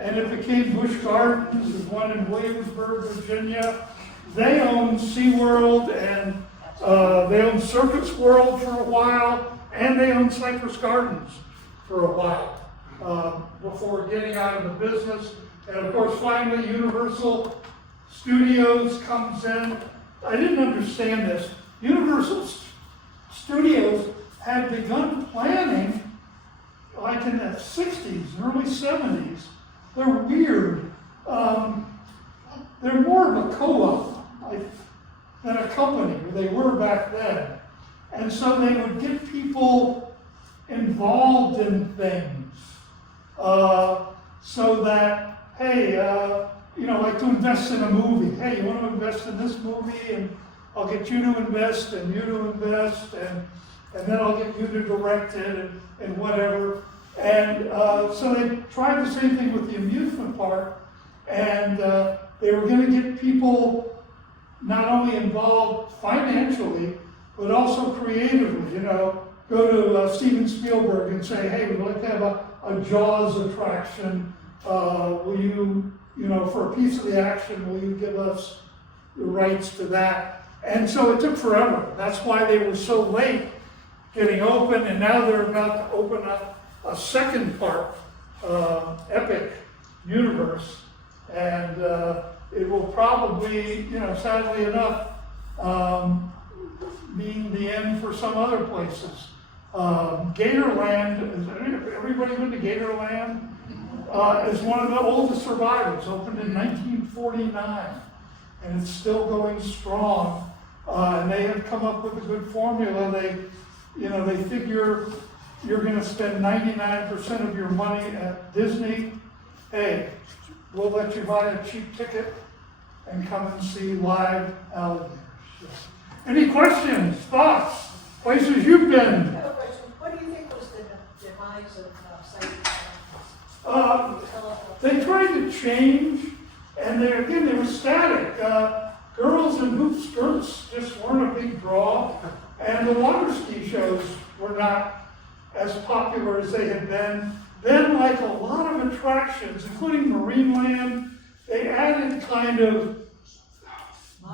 and it became Busch Gardens. There's one in Williamsburg, Virginia. they owned SeaWorld and they owned Circus World for a while, and they owned Cypress Gardens for a while before getting out of the business. And of course, finally, Universal Studios comes in. I didn't understand this. Universal Studios had begun planning like in the 60s, early 70s. They're weird. They're more of a co-op than a company, or they were back then. And so they would get people involved in things so that, hey, like to invest in a movie. Hey, you want to invest in this movie? And I'll get you to invest and you to invest, and then I'll get you to direct it and whatever. And so they tried the same thing with the amusement park, and they were going to get people not only involved financially, but also creatively. Go to Steven Spielberg and say, hey, we'd like to have a Jaws attraction. Will you, for a piece of the action, will you give us the rights to that? And so it took forever. That's why they were so late getting open, and now they're about to open up a second park, Epic Universe, and it will probably, sadly enough, mean the end for some other places. Gatorland, everybody been to Gatorland? Is one of the oldest survivors, opened in 1949, and it's still going strong. And they have come up with a good formula. They figure you're going to spend 99% of your money at Disney. Hey, we'll let you buy a cheap ticket and come and see live alligators. Any questions, thoughts, places you've I been? have a question. What do you think was the demise of They tried to change, and they were static. Girls in hoop skirts just weren't a big draw, and the water ski shows were not as popular as they had been. Then, like a lot of attractions, including Marineland, they added kind of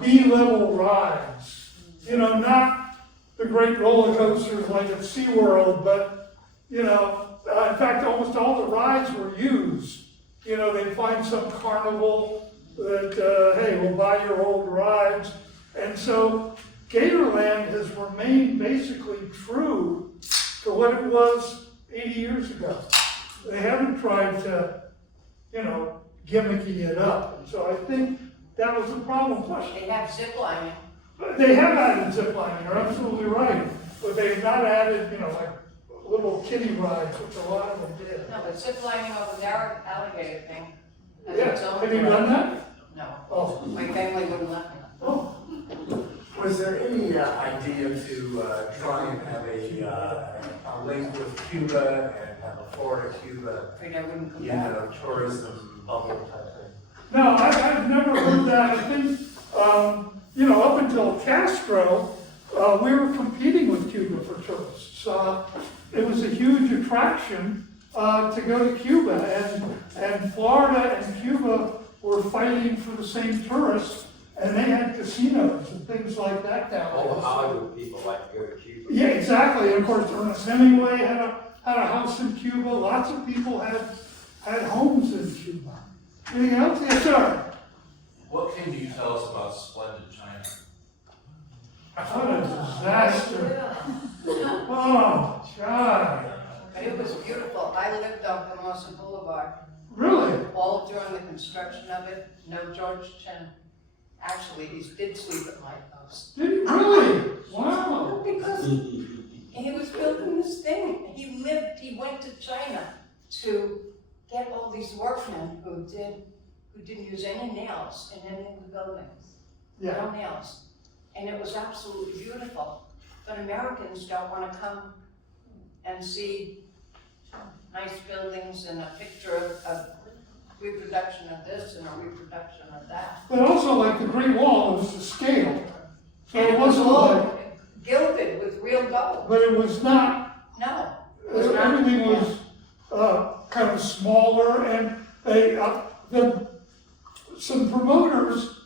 B-level rides. Not the great roller coasters like at SeaWorld, but, in fact, almost all the rides were used. They'd find some carnival that, hey, we'll buy your old rides. And so Gatorland has remained basically true to what it was 80 years ago. They haven't tried to, gimmicky it up. And so I think that was the problem. Plus, They have zip lining. they have added zip lining, you're absolutely right. But they've not added, like little kiddie rides, which a lot of them did. No, but zip lining over the alligator thing. has Yeah, its own have you done that? No, Oh, my family wouldn't let me. oh, Was there any idea to try and have a link with Cuba and have a Florida Cuba, Afraid I wouldn't come back. tourism bubble type thing? no, I've never heard that. I think, up until Castro, we were competing with Cuba for tourists. It was a huge attraction to go to Cuba, and Florida and Cuba were fighting for the same tourists, and they had casinos and things like that down there. All Hollywood people like to go to Cuba. Yeah, exactly. And of course, Ernest Hemingway had a house in Cuba. Lots of people had homes in Cuba. Anything else? Yes, sir. What can you tell us about splendid China? What a disaster. Oh, God. But it was beautiful. I lived on Formosa Boulevard. Really? All during the construction of it, no George Chen. Actually, he did sleep at my house. Did you really? Wow. Because he was building this thing. He went to China to get all these workmen who didn't use any nails in any of the buildings. Yeah. No nails. And it was absolutely beautiful. But Americans don't want to come and see nice buildings and a picture of reproduction of this and a reproduction of that. But also, like the Great Wall, it was to scale. So And it it was wasn't all like, gilded with real gold. but it was not, No. It was not. everything was kind of smaller, and some promoters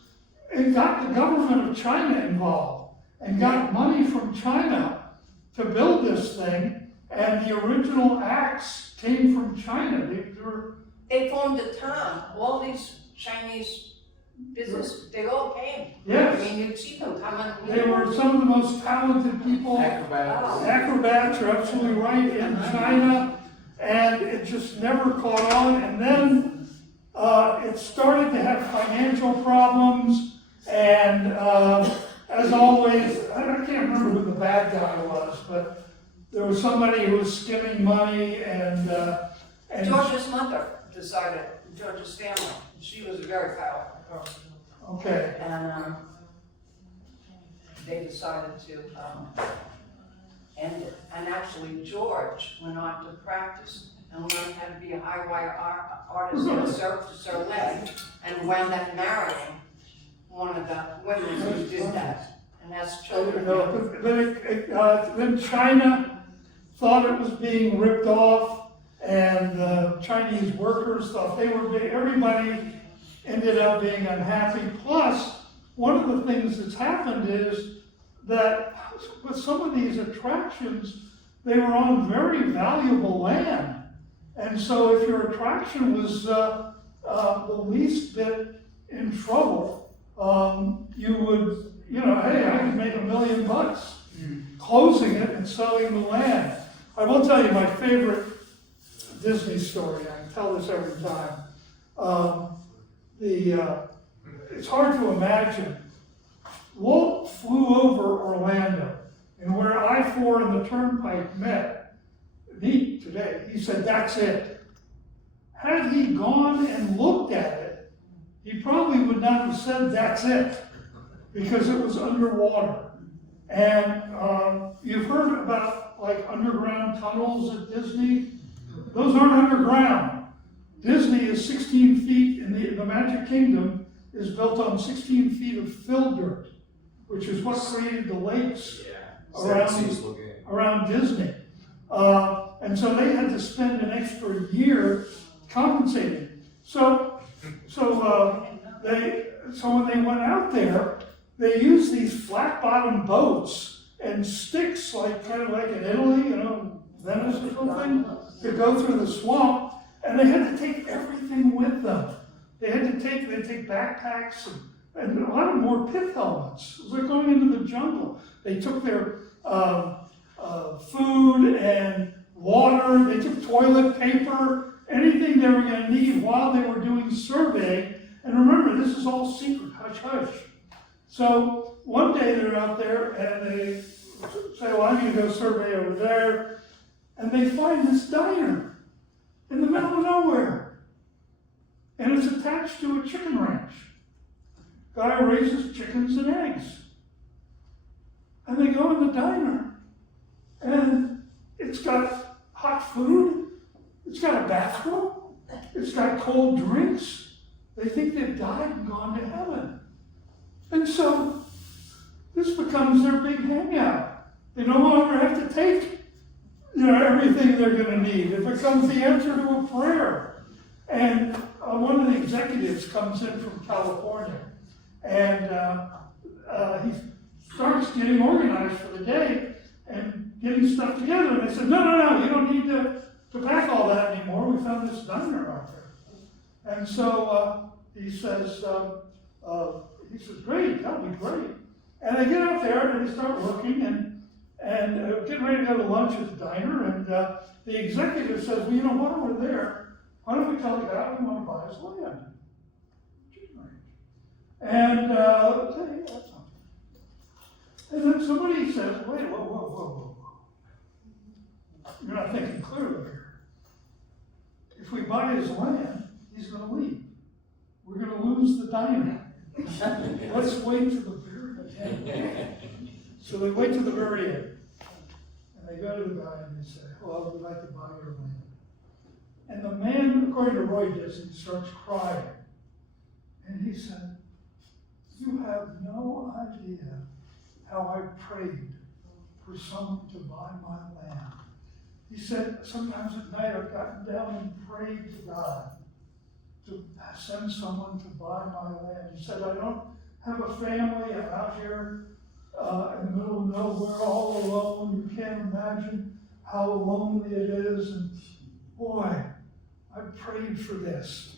it got the government of China involved and got money from China to build this thing, and the original acts came from China. They formed a town, all these Chinese businesses, they all came. Yes. I mean, you'd see them coming. They were some of the most talented people. Acrobats. Acrobats, you're absolutely right, in China, and it just never caught on. And then it started to have financial problems, and as always, I can't remember who the bad guy was, but there was somebody who was skimming money, and George's mother decided, George's family, she was a very powerful person. okay, And they decided to end it. And actually, George went on to practice and learned how to be a high wire artist and served to Sir Len, and wound up marrying one of the women who did that, and has children. then China thought it was being ripped off, and the Chinese workers thought they were being, everybody ended up being unhappy. Plus, one of the things that's happened is that with some of these attractions, they were on very valuable land. And so if your attraction was the least bit in trouble, you would, hey, I could make $1 million closing it and selling the land. I will tell you my favorite Disney story. I tell this every time. It's hard to imagine. Walt flew over Orlando, and where I-4 and the Turnpike meet today, he said, that's it. Had he gone and looked at it, he probably would not have said, that's it, because it was underwater. And you've heard about like underground tunnels at Disney. Those aren't underground. Disney is 16 feet, in the Magic Kingdom is built on 16 feet of fill dirt, which is what created the lakes around Disney. And so they had to spend an extra year compensating. So when they went out there, they used these flat-bottom boats and sticks, kind of like in Italy, Venice or something, to go through the swamp, and they had to take everything with them. They'd take backpacks and a lot of more pith helmets. It was like going into the jungle. They took their food and water, they took toilet paper, anything they were going to need while they were doing survey. And remember, this is all secret, hush hush. So one day they're out there and they say, well, I'm going to go survey over there. And they find this diner in the middle of nowhere. And it's attached to a chicken ranch. Guy raises chickens and eggs. And they go in the diner. And it's got hot food. It's got a bathroom. It's got cold drinks. They think they've died and gone to heaven. And so this becomes their big hangout. They no longer have to take everything they're going to need. It becomes the answer to a prayer. And one of the executives comes in from California, and he starts getting organized for the day and getting stuff together. And they said, no, you don't need to pack all that anymore. We found this diner out there. And so he says, great, that'll be great. And they get out there and they start looking and getting ready to go to lunch at the diner. And the executive says, well, while we're there, why don't we tell the guy we want to buy his land? And okay, that's not. And then somebody says, wait, whoa. You're not thinking clearly here. If we buy his land, he's going to leave. We're going to lose the diner. Let's wait to the very end. So they wait to the very end. And they go to the guy and they say, well, we'd like to buy your land. And the man, according to Roy Disney, starts crying. And he said, you have no idea how I prayed for someone to buy my land. He said, sometimes at night I've gotten down and prayed to God to send someone to buy my land. He said, I don't have a family out here in the middle of nowhere, all alone. You can't imagine how lonely it is. And boy, I prayed for this.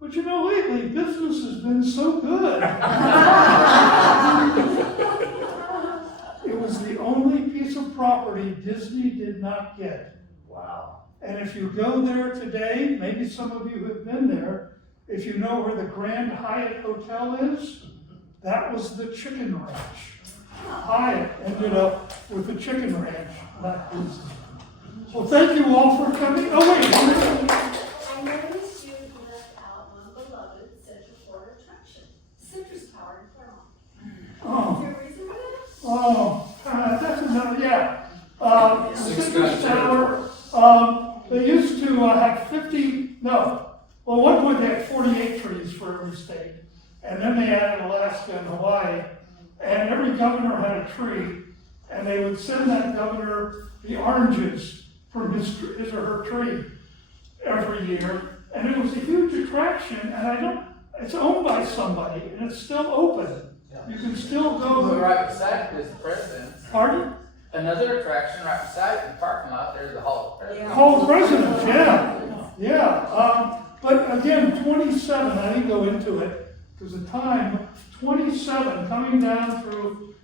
But you know, lately, business has been so good. It was the only piece of property Disney did not get. Wow. And if you go there today, maybe some of you have been there, if you know where the Grand Hyatt Hotel is, that was the chicken ranch. Hyatt ended up with the chicken ranch, not Disney. Well, thank you all for coming. Oh, wait. I noticed you left out one beloved Central Florida attraction, Citrus Tower in Claremont. Oh. Is there a reason for that? Oh, that's another, yeah. The Six Citrus guns Tower, they used to have 50, no, well, at one point they had 48 trees for every state. And then they added Alaska and Hawaii. And every governor had a tree. And they would send that governor the oranges from his or her tree every year. And it was a huge attraction. And it's owned by somebody and it's still open. You can still Well, go. right beside it is the president's. Pardon? Another attraction right beside it in the parking lot, there's the Hall of Presidents. Hall of Presidents, yeah. Yeah. But again, 27, I didn't go into it because of time. 27 coming down through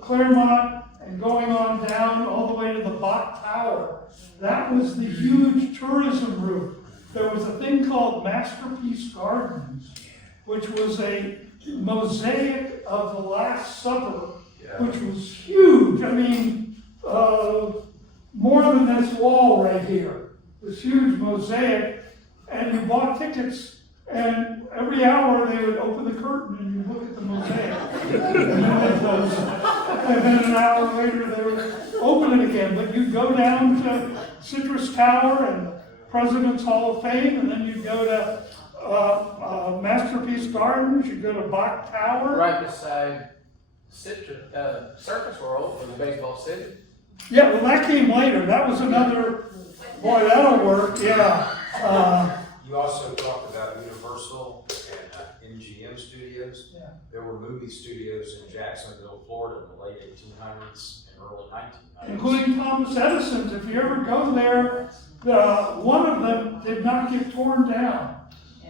Claremont and going on down all the way to the Bok Tower. That was the huge tourism route. There was a thing called Masterpiece Gardens, which was a mosaic of the Last Supper, which was huge. I mean, more than this wall right here. This huge mosaic, and you bought tickets, and every hour they would open the curtain and you look at the mosaic. And then they close it. And then an hour later they would open it again. But you'd go down to Citrus Tower and President's Hall of Fame, and then you'd go to Masterpiece Gardens, you'd go to Bok Tower. Right beside Circus World for the baseball city. Yeah, well, that came later. That was another, boy, that'll work, yeah. You also talked about Universal and MGM Studios. Yeah. There were movie studios in Jacksonville, Florida in the late 1800s and early 1900s. Including Thomas Edison's. If you ever go there, one of them did not get torn down.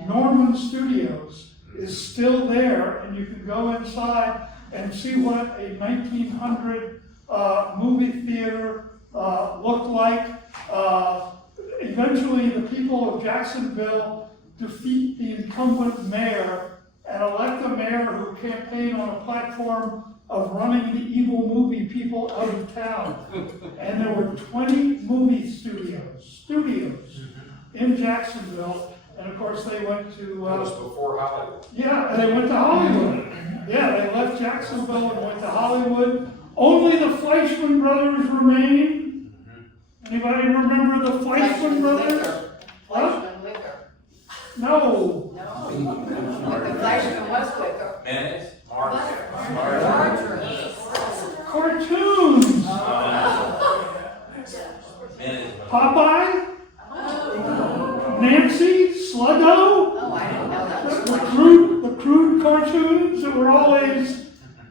Norman Studios is still there, and you can go inside and see what a 1900 movie theater looked like. Eventually, the people of Jacksonville defeat the incumbent mayor and elect a mayor who campaigned on a platform of running the evil movie people out of town. And there were 20 movie studios in Jacksonville. And of course, they went to... That was before Hollywood. Yeah, and they went to Hollywood. Yeah, they left Jacksonville and went to Hollywood. Only the Fleischman brothers remain. Anybody remember the Fleischman brothers? Fleischman liquor. No. No. But the Fleischman was quicker. Mayonnaise? Margarine. Cartoons. Mayonnaise. Popeye. Nancy. Sluggo. Oh, I didn't know that was The Fleischman. crude cartoons that were always,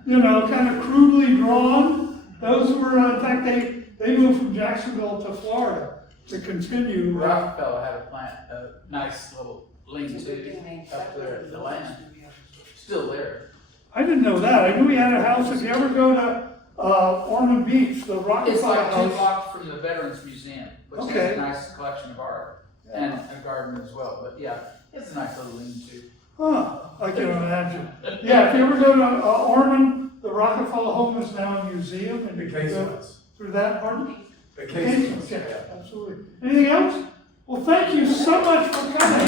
kind of crudely drawn. Those were, in fact, they moved from Jacksonville to Florida to continue. Rockefeller had a plant, a nice little lean-to up there at the land. Still there. I didn't know that. I knew he had a house. If you ever go to Ormond Beach, the It's Rockefeller like 2 house. blocks from the Veterans Museum, which has Okay. a nice collection of art and a garden as well. But yeah, it's a nice little lean-to. Huh, I can imagine. Yeah, if you ever go to Ormond, the Rockefeller home is now a museum, and you can go through that part. The casements, Yeah, absolutely. Anything else? Well, thank you so much for coming.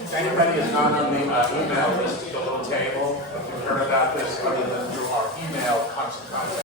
If anybody is not on the email list, the little table, if you've heard about this other than through our email contact